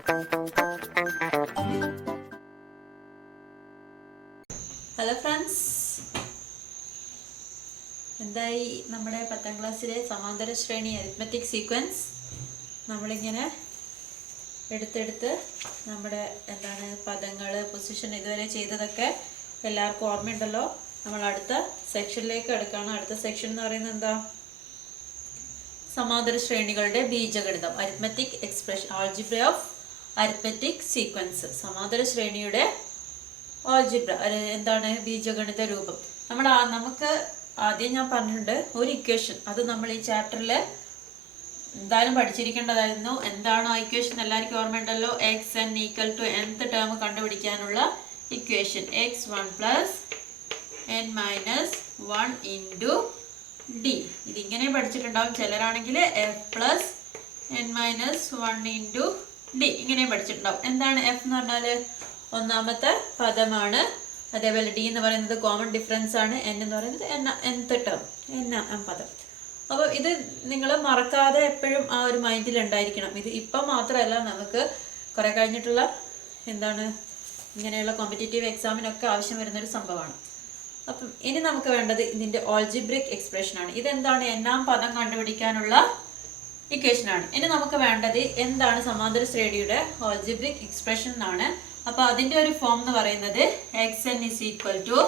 Hello friends, എന്തായി നമ്മുടെ 10ാം ക്ലാസ്സിലെ സമാന്തര ശ്രേണി അരിത്മെറ്റിക് സീക്വൻസ് നമ്മളിങ്ങനെ എടുത്തെടുത്ത് നമ്മുടെ പദങ്ങൾ, പൊസിഷൻ ഇതുവരെ ചെയ്തതൊക്കെ എല്ലാവർക്കും ഓർമ്മയുണ്ടല്ലോ. നമ്മൾ അടുത്ത സെക്ഷനിലേക്ക് എടുക്കുകയാണ്. അടുത്ത സെക്ഷൻ എന്ന് പറയുന്നത് എന്താ? സമാന്തര ശ്രേണികളുടെ ബീജഗണിതം, arithmetic expression, algebra of arithmetic sequence. സമാന്തര ശ്രേണിയുടെ ആൾജിബ്ര എന്താണ്? ബീജഗണിത രൂപം. നമുക്ക് ആദ്യം ഞാൻ പറഞ്ഞിട്ടുണ്ട് ഒരു ഇക്വേഷൻ, അത് നമ്മൾ ഈ ചാപ്റ്ററിൽ എന്തായാലും പഠിച്ചിരിക്കേണ്ടതായിരുന്നു. എന്താണ് ആ ഇക്വേഷൻ? എല്ലാവർക്കും ഓർമ്മയുണ്ടല്ലോ. X N equal to nth term കണ്ടുപിടിക്കാനുള്ള equation x1 plus n minus 1 into D. ഇതിങ്ങനെ പഠിച്ചിട്ടുണ്ടാവും. ചിലരാണെങ്കിൽ F plus n minus 1 into D ഇങ്ങനെ പഠിച്ചിട്ടുണ്ടാവും. എന്താണ് എഫ് എന്ന് പറഞ്ഞാൽ? ഒന്നാമത്തെ പദമാണ്. അതേപോലെ ഡി എന്ന് പറയുന്നത് കോമൺ ഡിഫറൻസ് ആണ്. എൻ എന്ന് പറയുന്നത് nth ടേം, n പദം. അപ്പോൾ ഇത് നിങ്ങൾ മറക്കാതെ എപ്പോഴും ആ ഒരു മൈൻഡിൽ ഉണ്ടായിരിക്കണം. ഇത് ഇപ്പം മാത്രമല്ല, നമുക്ക് കുറെ കഴിഞ്ഞിട്ടുള്ള ഇങ്ങനെയുള്ള കോമ്പറ്റേറ്റീവ് എക്സാമിനൊക്കെ ആവശ്യം വരുന്നൊരു സംഭവമാണ്. അപ്പം ഇനി നമുക്ക് വേണ്ടത് ഇതിൻ്റെ ആൾജിബ്രിക് എക്സ്പ്രഷനാണ്. ഇതെന്താണ്? n-ാം പദം കണ്ടുപിടിക്കാനുള്ള ഇക്വേഷനാണ്. ഇനി നമുക്ക് വേണ്ടത് എന്താണ്? സമാന്തര ശ്രേണിയുടെ ആൾജിബ്രിക് എക്സ്പ്രഷൻ എന്നാണ്. അപ്പോൾ അതിൻ്റെ ഒരു ഫോം എന്ന് പറയുന്നത് xn is equal to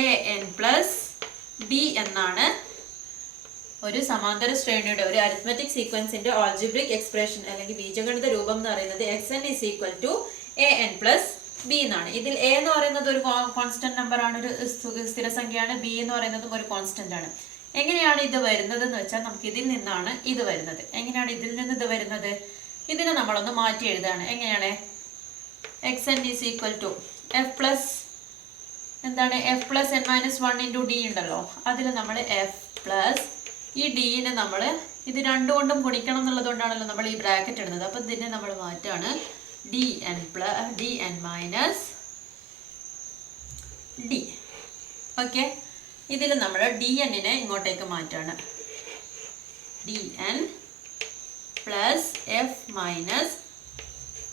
an plus b എന്നാണ്. ഒരു സമാന്തര ശ്രേണിയുടെ, ഒരു അരിത്മെറ്റിക് സീക്വൻസിന്റെ ആൾജിബ്രിക് എക്സ്പ്രഷൻ അല്ലെങ്കിൽ ബീജഗണിത രൂപം എന്ന് പറയുന്നത് xn is equal to an plus b എന്നാണ്. ഇതിൽ a എന്ന് പറയുന്നത് ഒരു കോൺസ്റ്റന്റ് നമ്പർ ആണ്, ഒരു സ്ഥിരസംഖ്യയാണ്. b എന്ന് പറയുന്നതും ഒരു കോൺസ്റ്റന്റ് ആണ്. എങ്ങനെയാണ് ഇത് വരുന്നത് എന്ന് വെച്ചാൽ നമുക്ക് ഇതിൽ നിന്നാണ് ഇത് വരുന്നത്. എങ്ങനെയാണ് ഇതിൽ നിന്ന് ഇത് വരുന്നത്? ഇതിനെ നമ്മളൊന്ന് മാറ്റി എഴുതാണ്. എങ്ങനെയാണ്? xn is equal to f plus f plus n minus 1 into d ഉണ്ടല്ലോ. അതിൽ നമ്മൾ എഫ് പ്ലസ് ഈ ഡിനെ നമ്മൾ ഇത് രണ്ടു കൊണ്ടും ഗുണിക്കണം എന്നുള്ളതുകൊണ്ടാണല്ലോ നമ്മൾ ഈ ബ്രാക്കറ്റ് ഇടുന്നത്. അപ്പം ഇതിനെ നമ്മൾ മാറ്റാണ് D N minus D. Okay, ഇതിൽ നമ്മൾ ഡി എന്നിനെ ഇങ്ങോട്ടേക്ക് മാറ്റാണ്. D N plus F minus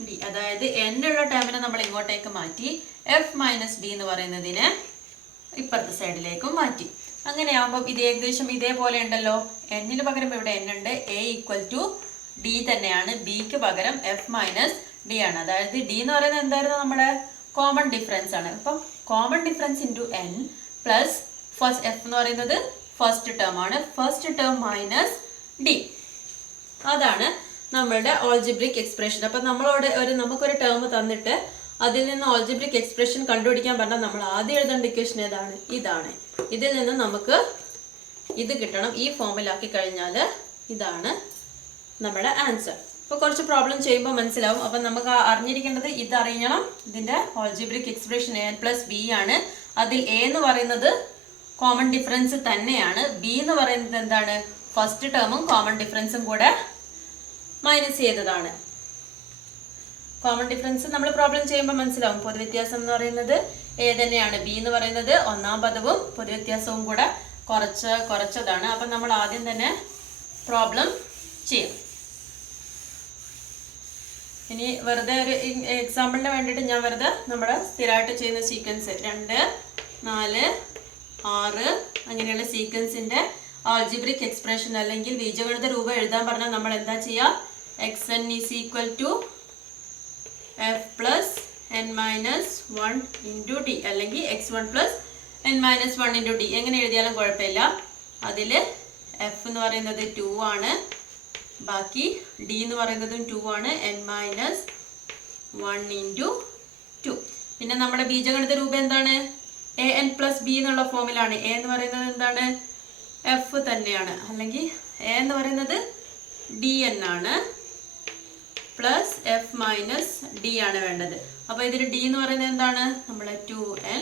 D, അതായത് n ഉള്ള ടേമിനെ നമ്മൾ ഇങ്ങോട്ടേക്ക് മാറ്റി എഫ് മൈനസ് ഡി എന്ന് പറയുന്നതിനെ ഇപ്പുറത്തെ സൈഡിലേക്കും മാറ്റി. അങ്ങനെയാകുമ്പോൾ ഇത് ഏകദേശം ഇതേപോലെ ഉണ്ടല്ലോ. എന്നിന് പകരം ഇവിടെ n ഉണ്ട്. a ഈക്വൽ ടു ഡി തന്നെയാണ്. ബിക്ക് പകരം എഫ് മൈനസ് ഡി ആണ്. അതായത് ഡി എന്ന് പറയുന്നത് എന്തായിരുന്നു? നമ്മുടെ കോമൺ ഡിഫറൻസ് ആണ്. അപ്പം common difference into n plus first F എന്ന് പറയുന്നത് ഫസ്റ്റ് ടേം ആണ്. ഫസ്റ്റ് ടേം മൈനസ് ഡി, അതാണ് നമ്മളുടെ ആൾജിബ്രിക് എക്സ്പ്രഷൻ. അപ്പം നമ്മളോട് നമുക്കൊരു ടേം തന്നിട്ട് അതിൽ നിന്ന് ആൾജിബ്രിക് എക്സ്പ്രഷൻ കണ്ടുപിടിക്കാൻ പറഞ്ഞാൽ നമ്മൾ ആദ്യം എഴുതേണ്ട ഇക്വേഷൻ ഏതാണ്? ഇതാണ്. ഇതിൽ നിന്ന് നമുക്ക് ഇത് കിട്ടണം. ഈ ഫോമിലാക്കി കഴിഞ്ഞാൽ ഇതാണ് നമ്മുടെ ആൻസർ. അപ്പോൾ കുറച്ച് പ്രോബ്ലം ചെയ്യുമ്പോൾ മനസ്സിലാവും. അപ്പം നമുക്ക് അറിഞ്ഞിരിക്കേണ്ടത് ഇതറിയണം. ഇതിൻ്റെ algebraic expression an plus B ആണ്. അതിൽ a എന്ന് പറയുന്നത് കോമൺ ഡിഫറൻസ് തന്നെയാണ്. ബി എന്ന് പറയുന്നത് എന്താണ്? ഫസ്റ്റ് ടേമും കോമൺ ഡിഫറൻസും കൂടെ മൈനസ് ചെയ്തതാണ്. കോമൺ ഡിഫറൻസ് നമ്മൾ പ്രോബ്ലം ചെയ്യുമ്പോൾ മനസ്സിലാവും. പൊതുവ്യത്യാസം എന്ന് പറയുന്നത് a തന്നെയാണ്. ബി എന്ന് പറയുന്നത് ഒന്നാം പദവും പൊതുവ്യത്യാസവും കൂടെ കുറച്ചതാണ്. അപ്പം നമ്മൾ ആദ്യം തന്നെ പ്രോബ്ലം ചെയ്യാം. ഇനി വെറുതെ ഒരു എക്സാമ്പിളിന് വേണ്ടിയിട്ട് ഞാൻ വെറുതെ നമ്മുടെ സ്ഥിരമായിട്ട് ചെയ്യുന്ന സീക്വൻസ് 2, 4, 6 അങ്ങനെയുള്ള സീക്വൻസിന്റെ ആൾജിബ്രിക് എക്സ്പ്രഷൻ അല്ലെങ്കിൽ ബീജഗണിത രൂപം എഴുതാൻ പറഞ്ഞാൽ നമ്മൾ എന്താ ചെയ്യുക? xn is equal to f plus n minus 1 into d, അല്ലെങ്കിൽ x1 plus n minus 1 into d. എങ്ങനെ എഴുതിയാലും കുഴപ്പമില്ല. അതിൽ എഫ് എന്ന് പറയുന്നത് 2 ആണ്, ബാക്കി ഡി എന്ന് പറയുന്നതും 2 ആണ്, n മൈനസ് 1 ഇൻറ്റു 2. പിന്നെ നമ്മുടെ ബീജഗണിത രൂപം എന്താണ്? an പ്ലസ് ബി എന്നുള്ള ഫോമിലാണ്. a എന്ന് പറയുന്നത് എന്താണ്? എഫ് തന്നെയാണ്, അല്ലെങ്കിൽ a എന്ന് പറയുന്നത് ഡി എൻ ആണ്, പ്ലസ് എഫ് മൈനസ് ഡി ആണ് വേണ്ടത്. അപ്പോൾ ഇതിൽ ഡി എന്ന് പറയുന്നത് എന്താണ്? നമ്മളെ 2n,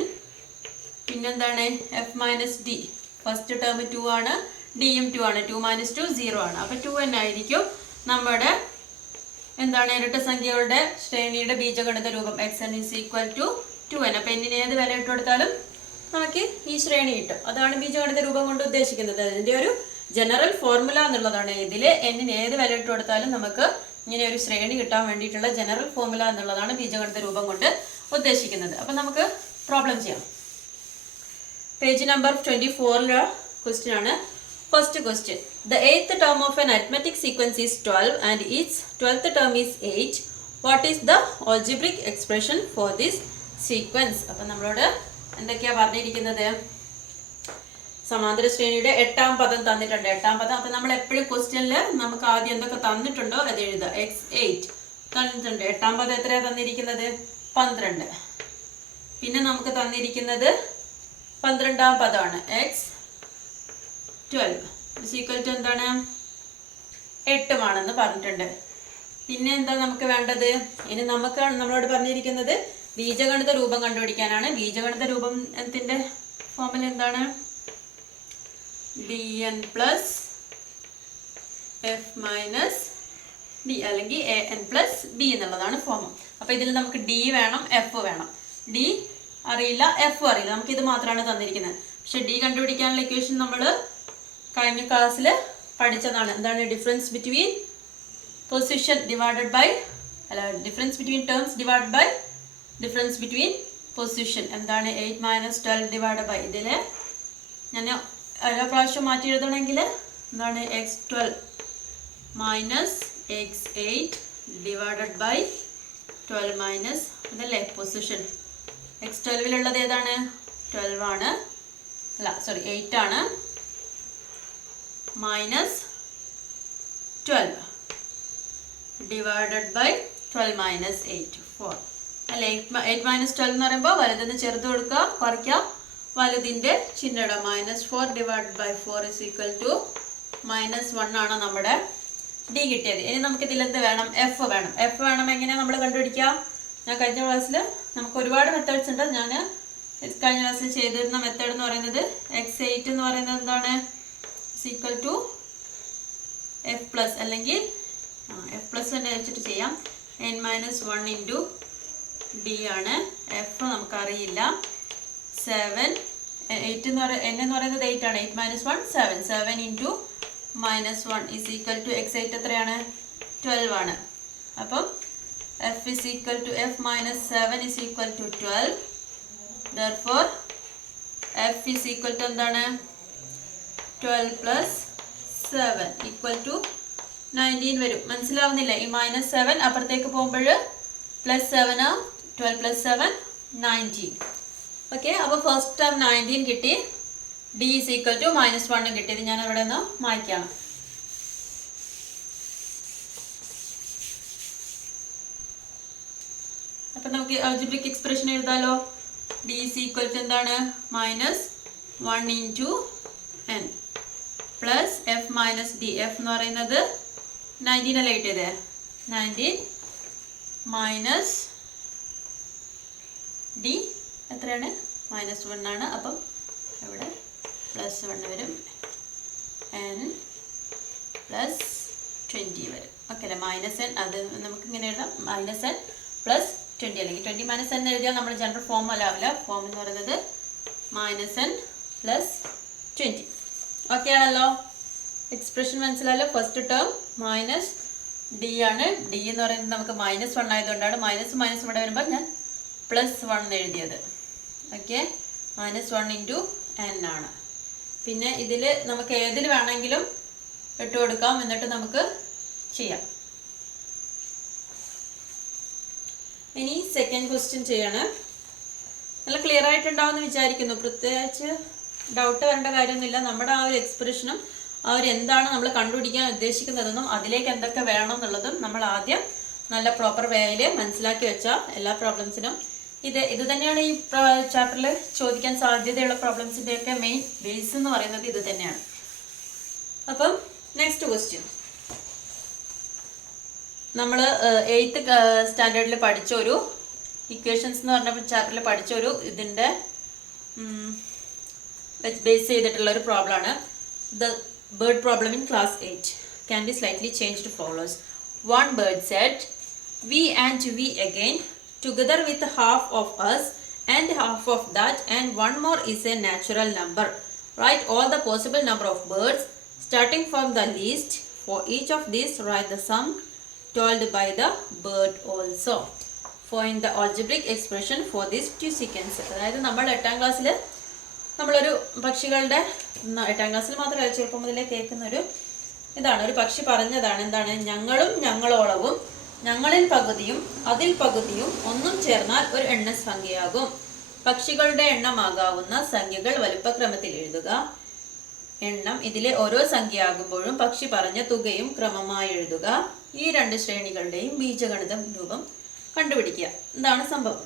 പിന്നെന്താണ്? F minus D. First term 2 ആണ്, ഡിയും 2 ആണ്. 2 മൈനസ് 2 0 ആണ്. അപ്പോൾ 2n ആയിരിക്കും നമ്മുടെ ഇരട്ട സംഖ്യകളുടെ ശ്രേണിയുടെ ബീജഗണിത രൂപം. xn is equal to 2n. അപ്പോൾ എന്നിന് ഏത് വില ഇട്ട് കൊടുത്താലും നമുക്ക് ഈ ശ്രേണി കിട്ടും. അതാണ് ബീജഗണിത രൂപം കൊണ്ട് ഉദ്ദേശിക്കുന്നത്. അതിൻ്റെ ഒരു ജനറൽ ഫോർമുല എന്നുള്ളതാണ്. ഇതിൽ എന്നിന് ഏത് വില ഇട്ട് കൊടുത്താലും നമുക്ക് ഇങ്ങനെ ഒരു ശ്രേണി കിട്ടാൻ വേണ്ടിയിട്ടുള്ള ജനറൽ ഫോർമുല എന്നുള്ളതാണ് ബീജഗണിത രൂപം കൊണ്ട് ഉദ്ദേശിക്കുന്നത്. അപ്പം നമുക്ക് പ്രോബ്ലം ചെയ്യാം. പേജ് നമ്പർ 24 ക്വസ്റ്റ്യൻ ആണ്. First question, the eighth term of an arithmetic sequence is 12 and its 12th term is 8. What is the algebraic expression for this sequence? അപ്പം നമ്മളോട് എന്തൊക്കെയാ പറഞ്ഞിരിക്കുന്നത്? സമാന്തര ശ്രേണിയുടെ 8ാം പദം തന്നിട്ടുണ്ട്. 8ാം പദം അപ്പം നമ്മൾ എപ്പോഴും ക്വസ്റ്റ്യനിൽ നമുക്ക് ആദ്യം എന്തൊക്കെ തന്നിട്ടുണ്ടോ അത് എഴുതുക. x8 തന്നിട്ടുണ്ട്. 8ാം പദം എത്രയാ തന്നിരിക്കുന്നത്? 12. പിന്നെ നമുക്ക് തന്നിരിക്കുന്നത് 12ാം പദമാണ് x12 = എന്താണ്? 8 പറഞ്ഞിട്ടുണ്ട്. പിന്നെ എന്താ നമുക്ക് വേണ്ടത്? ഇനി നമ്മളോട് പറഞ്ഞിരിക്കുന്നത് ബീജഗണിത രൂപം കണ്ടുപിടിക്കാനാണ്. ബീജഗണിത രൂപത്തിന്റെ ഫോർമുല എന്താണ്? dn plus f minus d അല്ലെങ്കിൽ an പ്ലസ് b എന്നുള്ളതാണ് ഫോം. അപ്പൊ ഇതിൽ നമുക്ക് d വേണം, f വേണം. d അറിയില്ല, f അറിയില്ല, നമുക്ക് ഇത് മാത്രമാണ് തന്നിരിക്കുന്നത്. പക്ഷെ d കണ്ടുപിടിക്കാനുള്ള ഇക്വേഷൻ നമ്മൾ കഴിഞ്ഞ ക്ലാസ്സിൽ പഠിച്ചതാണ്. എന്താണ്? Difference between position divided by difference between terms divide by difference between position. എന്താണ്? 8 - 12 ഡിവൈഡ് ബൈ, ഇതിൽ ഞാൻ ഓരോ പ്രാവശ്യം മാറ്റി എഴുതണമെങ്കിൽ എന്താണ്? x12 minus x8 divided by 12 minus അതല്ലേ പൊസിഷൻ. x12 ഏതാണ്? 12 ആണ്, അല്ല സോറി 8 ആണ്, മൈനസ് 12 ഡിവൈഡഡ് ബൈ 12 മൈനസ് 8 4 അല്ലെ. 8 - 12 എന്ന് പറയുമ്പോൾ വലുതെന്ന് ചെറുത് കൊടുക്കുക, കുറയ്ക്കുക, വലുതിൻ്റെ ചിഹ്നം -4 ഡിവൈഡ് ബൈ 4 = -1 ആണ് നമ്മുടെ ഡി കിട്ടിയത്. ഇനി നമുക്ക് ഇതിൽ എന്ത് വേണം? എഫ് വേണം. എഫ് വേണം എങ്ങനെയാണ് നമ്മൾ കണ്ടുപിടിക്കുക? ഞാൻ കഴിഞ്ഞ ക്ലാസ്സിൽ നമുക്ക് ഒരുപാട് മെത്തേഡ്സ് ഉണ്ട്. ഞാൻ കഴിഞ്ഞ ക്ലാസ്സിൽ ചെയ്തിരുന്ന മെത്തേഡ് എന്ന് പറയുന്നത് x8 എന്ന് പറയുന്നത് എന്താണ്? = f+ അല്ലെങ്കിൽ f+ തന്നെ വെച്ചിട്ട് ചെയ്യാം. n - 1 × d ആണ്. എഫ് നമുക്കറിയില്ല. 7 8 എന്ന് പറയുന്നത് 8 ആണ്. 8 - 1 7 7 × -1 = x8 എത്രയാണ്? 12 ആണ്. അപ്പം f f - 7 = 12. therefore f എന്താണ്? 12 + 7 = 19 വരും. മനസ്സിലാവുന്നില്ല? ഈ -7 അപ്പുറത്തേക്ക് പോകുമ്പോൾ +7 12 + 7 19. ഓക്കെ, അപ്പോൾ ഫസ്റ്റ് ടേം 19 കിട്ടി. d = -1 കിട്ടിയത് ഞാൻ അവിടെ നിന്ന് മായ്ക്കണം. അപ്പം നമുക്ക് ആൾജിബ്രിക് എക്സ്പ്രഷൻ എഴുതാലോ. d = എന്താണ്? -1 × n plus f - d. f എന്ന് പറയുന്നത് 19 അല്ലേ കിട്ടിയത്? 19 മൈനസ് d എത്രയാണ്? -1 ആണ്. അപ്പം ഇവിടെ +1 വരും, n + 20 വരും. ഓക്കെ അല്ലേ? -n അത് നമുക്ക് ഇങ്ങനെ എഴുതാം. -n + 20 അല്ലെങ്കിൽ 20 - n എഴുതിയാൽ നമ്മൾ ജനറൽ ഫോം ആവില്ല. ഫോം എന്ന് പറയുന്നത് -n + 20. ഓക്കെ ആണല്ലോ? എക്സ്പ്രഷൻ മനസ്സിലായല്ലോ? ഫസ്റ്റ് ടേം -d ആണ്. d എന്ന് പറയുന്നത് നമുക്ക് -1 ആയതുകൊണ്ടാണ് മൈനസ് ഇവിടെ വരുമ്പോൾ ഞാൻ +1 എഴുതിയത്. ഓക്കെ, -1 × n ആണ്. പിന്നെ ഇതിൽ നമുക്ക് ഏതിൽ വേണമെങ്കിലും ഇട്ട് കൊടുക്കാം, എന്നിട്ട് നമുക്ക് ചെയ്യാം. ഇനി സെക്കൻഡ് ക്വസ്റ്റ്യൻ ചെയ്യണം. നല്ല ക്ലിയർ ആയിട്ടുണ്ടാവുമെന്ന് വിചാരിക്കുന്നു. പ്രത്യേകിച്ച് ഡൗട്ട് വരേണ്ട കാര്യമൊന്നുമില്ല. നമ്മുടെ ആ ഒരു എക്സ്പ്രഷനും എന്താണ് നമ്മൾ കണ്ടുപിടിക്കാൻ ഉദ്ദേശിക്കുന്നതെന്നും അതിലേക്ക് എന്തൊക്കെ വേണം എന്നുള്ളതും നമ്മൾ ആദ്യം നല്ല പ്രോപ്പർ വേയിൽ മനസ്സിലാക്കി വെച്ചാൽ എല്ലാ പ്രോബ്ലംസിനും ഇത് തന്നെയാണ് ഈ ചാപ്റ്ററിൽ ചോദിക്കാൻ സാധ്യതയുള്ള പ്രോബ്ലംസിൻ്റെയൊക്കെ മെയിൻ ബേസ് എന്ന് പറയുന്നത് ഇത് തന്നെയാണ്. അപ്പം നെക്സ്റ്റ് ക്വസ്റ്റ്യൻ, നമ്മൾ 8th സ്റ്റാൻഡേർഡിൽ പഠിച്ച ഒരു ഇക്വേഷൻസ് എന്ന് പറഞ്ഞ ചാപ്റ്ററിൽ പഠിച്ച ഒരു ഇതിൻ്റെ ബേസ് ചെയ്തിട്ടുള്ള ഒരു പ്രോബ്ലമാണ്. The bird problem in class 8 can be slightly changed to follows. One bird said, "We and we again, together with half of us and half of that and one more is a natural number. Write all the possible number of birds starting from the least. For each of these, write the sum told by the bird also. Find the algebraic expression for this two sequence. അതായത് നമ്മൾ 8ാം ക്ലാസ്സിൽ നമ്മളൊരു പക്ഷികളുടെ 8ാം ക്ലാസ്സിൽ മാത്രമല്ല ചെറുപ്പം മുതലേ കേൾക്കുന്നൊരു ഇതാണ്. ഒരു പക്ഷി പറഞ്ഞതാണ്, എന്താണ്? ഞങ്ങളും ഞങ്ങളോളവും ഞങ്ങളിൽ പകുതിയും അതിൽ പകുതിയും ഒന്നും ചേർന്നാൽ ഒരു എണ്ണസംഖ്യയാകും. പക്ഷികളുടെ എണ്ണമാകാവുന്ന സംഖ്യകൾ വലുപ്പക്രമത്തിൽ എഴുതുക. എണ്ണം ഇതിലെ ഓരോ സംഖ്യയാകുമ്പോഴും പക്ഷി പറഞ്ഞ തുകയും ക്രമമായി എഴുതുക. ഈ രണ്ട് ശ്രേണികളുടെയും ബീജഗണിത രൂപം കണ്ടുപിടിക്കുക. എന്താണ് സംഭവം?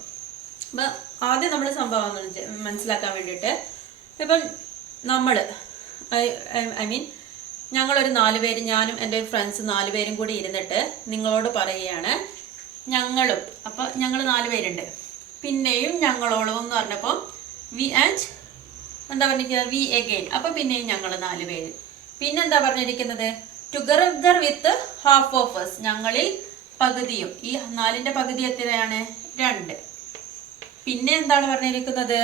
അപ്പം ആദ്യം നമ്മൾ സംഭവം മനസ്സിലാക്കാൻ വേണ്ടിയിട്ട് ഇപ്പം നമ്മൾ ഐ മീൻ ഞങ്ങളൊരു 4 പേര്, ഞാനും എൻ്റെ ഫ്രണ്ട്സ് 4 പേരും കൂടി ഇരുന്നിട്ട് നിങ്ങളോട് പറയുകയാണ് ഞങ്ങളും. അപ്പം ഞങ്ങൾ 4 പേരുണ്ട്. പിന്നെയും ഞങ്ങളോളും എന്ന് പറഞ്ഞപ്പോൾ വി ആൻഡ് എന്താ പറഞ്ഞിരിക്കുന്നത്? We again. അപ്പം പിന്നെയും ഞങ്ങൾ 4 പേര്. പിന്നെന്താ പറഞ്ഞിരിക്കുന്നത്? Together with half of us. ഞങ്ങളിൽ പകുതിയും. ഈ 4ന്റെ പകുതി എത്രയാണ്? 2. പിന്നെ എന്താണ് പറഞ്ഞിരിക്കുന്നത്?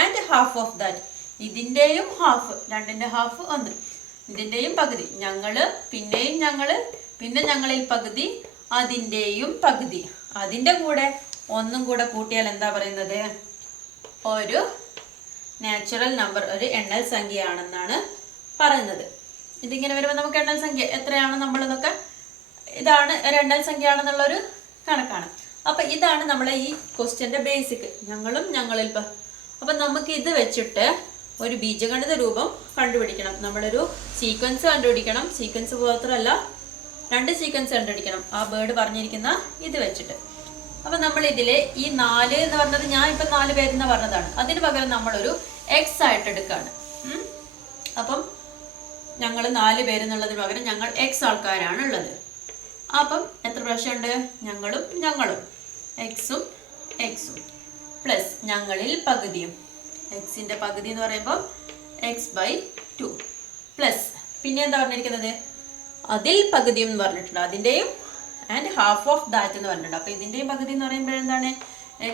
And half of that. ഇതിൻ്റെയും ഹാഫ്, 2ന്റെ ഹാഫ് 1, ഇതിൻ്റെയും പകുതി. ഞങ്ങള്, പിന്നെയും ഞങ്ങള്, പിന്നെ ഞങ്ങളിൽ പകുതി, അതിൻ്റെയും പകുതി. അതിൻ്റെ കൂടെ ഒന്നും കൂടെ കൂട്ടിയാൽ എന്താ പറയുന്നത്? ഒരു നാച്ചുറൽ നമ്പർ, ഒരു എണ്ണൽ സംഖ്യയാണെന്നാണ് പറയുന്നത്. ഇതിങ്ങനെ വരുമ്പോൾ നമുക്ക് എണ്ണൽ സംഖ്യ എത്രയാണ് നമ്മളെന്നൊക്കെ, ഇതാണ് ഒരു എണ്ണൽ സംഖ്യ ആണെന്നുള്ളൊരു കണക്കാണ്. അപ്പം ഇതാണ് നമ്മളെ ഈ ക്വസ്റ്റ്യൻ്റെ ബേസിക്. ഞങ്ങളും ഞങ്ങളിൽ അപ്പം നമുക്ക് ഇത് വെച്ചിട്ട് ഒരു ബീജഗണിത രൂപം കണ്ടുപിടിക്കണം. നമ്മളൊരു സീക്വൻസ് കണ്ടുപിടിക്കണം. സീക്വൻസ് മാത്രമല്ല, 2 സീക്വൻസ് കണ്ടുപിടിക്കണം ആ ബേർഡ് പറഞ്ഞിരിക്കുന്ന ഇത് വെച്ചിട്ട്. അപ്പം നമ്മൾ ഇതിലെ ഈ 4 എന്ന് പറഞ്ഞത് ഞാൻ ഇപ്പം 4 പേരെന്ന് പറഞ്ഞതാണ്. അതിന് പകരം നമ്മളൊരു എക്സ് ആയിട്ട് എടുക്കുകയാണ്. അപ്പം ഞങ്ങൾ 4 പേരെന്നുള്ളതിന് പകരം ഞങ്ങൾ എക്സ് ആൾക്കാരാണ് ഉള്ളത്. അപ്പം എത്ര പ്രാവശ്യമുണ്ട്? ഞങ്ങളും ഞങ്ങളും, എക്സും എക്സും, പ്ലസ് ഞങ്ങളിൽ പകുതിയും. എക്സിൻ്റെ പകുതി എന്ന് പറയുമ്പോൾ x/2 പ്ലസ് പിന്നെ എന്താ പറഞ്ഞിരിക്കുന്നത്? അതിൽ പകുതിയും എന്ന് പറഞ്ഞിട്ടുണ്ട്. അതിൻ്റെയും ആൻഡ് ഹാഫ് ഓഫ് ദാറ്റ് എന്ന് പറഞ്ഞിട്ടുണ്ട്. അപ്പോൾ ഇതിൻ്റെയും പകുതി എന്ന് പറയുമ്പോൾ എന്താണ്?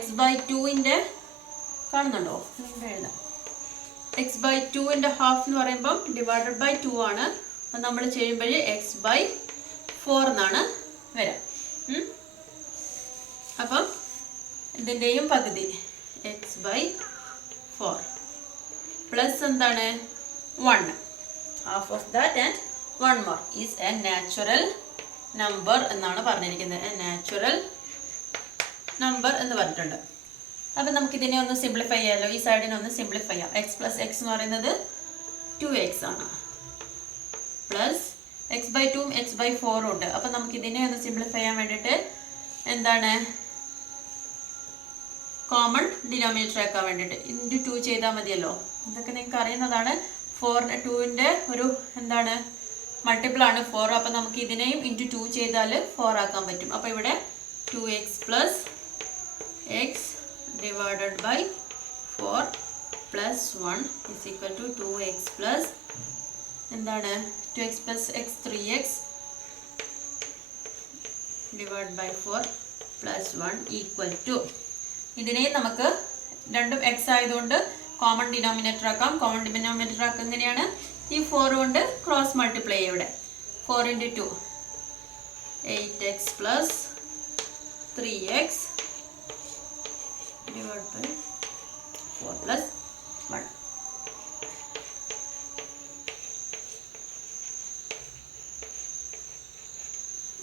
x/2ൻ്റെ കാണുന്നുണ്ടോ? എഴുതാം. x/2ൻ്റെ ഹാഫ് എന്ന് പറയുമ്പോൾ ഡിവൈഡഡ് ബൈ 2 ആണ്. അപ്പം നമ്മൾ ചെയ്യുമ്പോൾ x/4 എന്നാണ് വരാം. അപ്പം ഇതിൻ്റെയും പകുതി x/4 പ്ലസ് എന്താണ്? 1. Half of that and 1 more is A natural number എന്നാണ് പറഞ്ഞിരിക്കുന്നത്. എ നാച്ചുറൽ നമ്പർ എന്ന് പറഞ്ഞിട്ടുണ്ട്. അപ്പം നമുക്കിതിനെ ഒന്ന് സിംപ്ലിഫൈ ചെയ്യാമല്ലോ. ഈ സൈഡിനെ ഒന്ന് സിംപ്ലിഫൈ ചെയ്യാം. x+x എന്ന് പറയുന്നത് 2x ആണ്. പ്ലസ് x/2ഉം x/4ഉം ഉണ്ട്. അപ്പം നമുക്കിതിനെ ഒന്ന് സിംപ്ലിഫൈ ചെയ്യാൻ വേണ്ടിയിട്ട് എന്താണ്? കോമൺ ഡിനോമിനേറ്റർ ആക്കാൻ വേണ്ടിയിട്ട് ഇൻറ്റു 2 ചെയ്താൽ മതിയല്ലോ. ഇതൊക്കെ നിങ്ങൾക്ക് അറിയുന്നതാണ്. 2ൻ്റെ ഒരു എന്താണ് മൾട്ടിപ്പിൾ ആണ് 4. അപ്പം നമുക്ക് ഇതിനെയും ഇൻറ്റു 2 ചെയ്താൽ 4 ആക്കാൻ പറ്റും. അപ്പോൾ ഇവിടെ 2x plus x divided by 4 plus 1 is equal to 2x plus എന്താണ്? 2x plus x 3x divide by 4 plus 1 equal to, ഇതിനെയും നമുക്ക് രണ്ടും എക്സ് ആയതുകൊണ്ട് കോമൺ ഡിനോമിനേറ്റർ ആക്കാം. കോമൺ ഡിനോമിനേറ്റർ ആക്കാം എങ്ങനെയാണ്? ഈ 4 കൊണ്ട് ക്രോസ് മൾട്ടിപ്ലൈ ചെയ്യും. ഇവിടെ 4 × 2 8x plus 3x divide by 4 plus 1.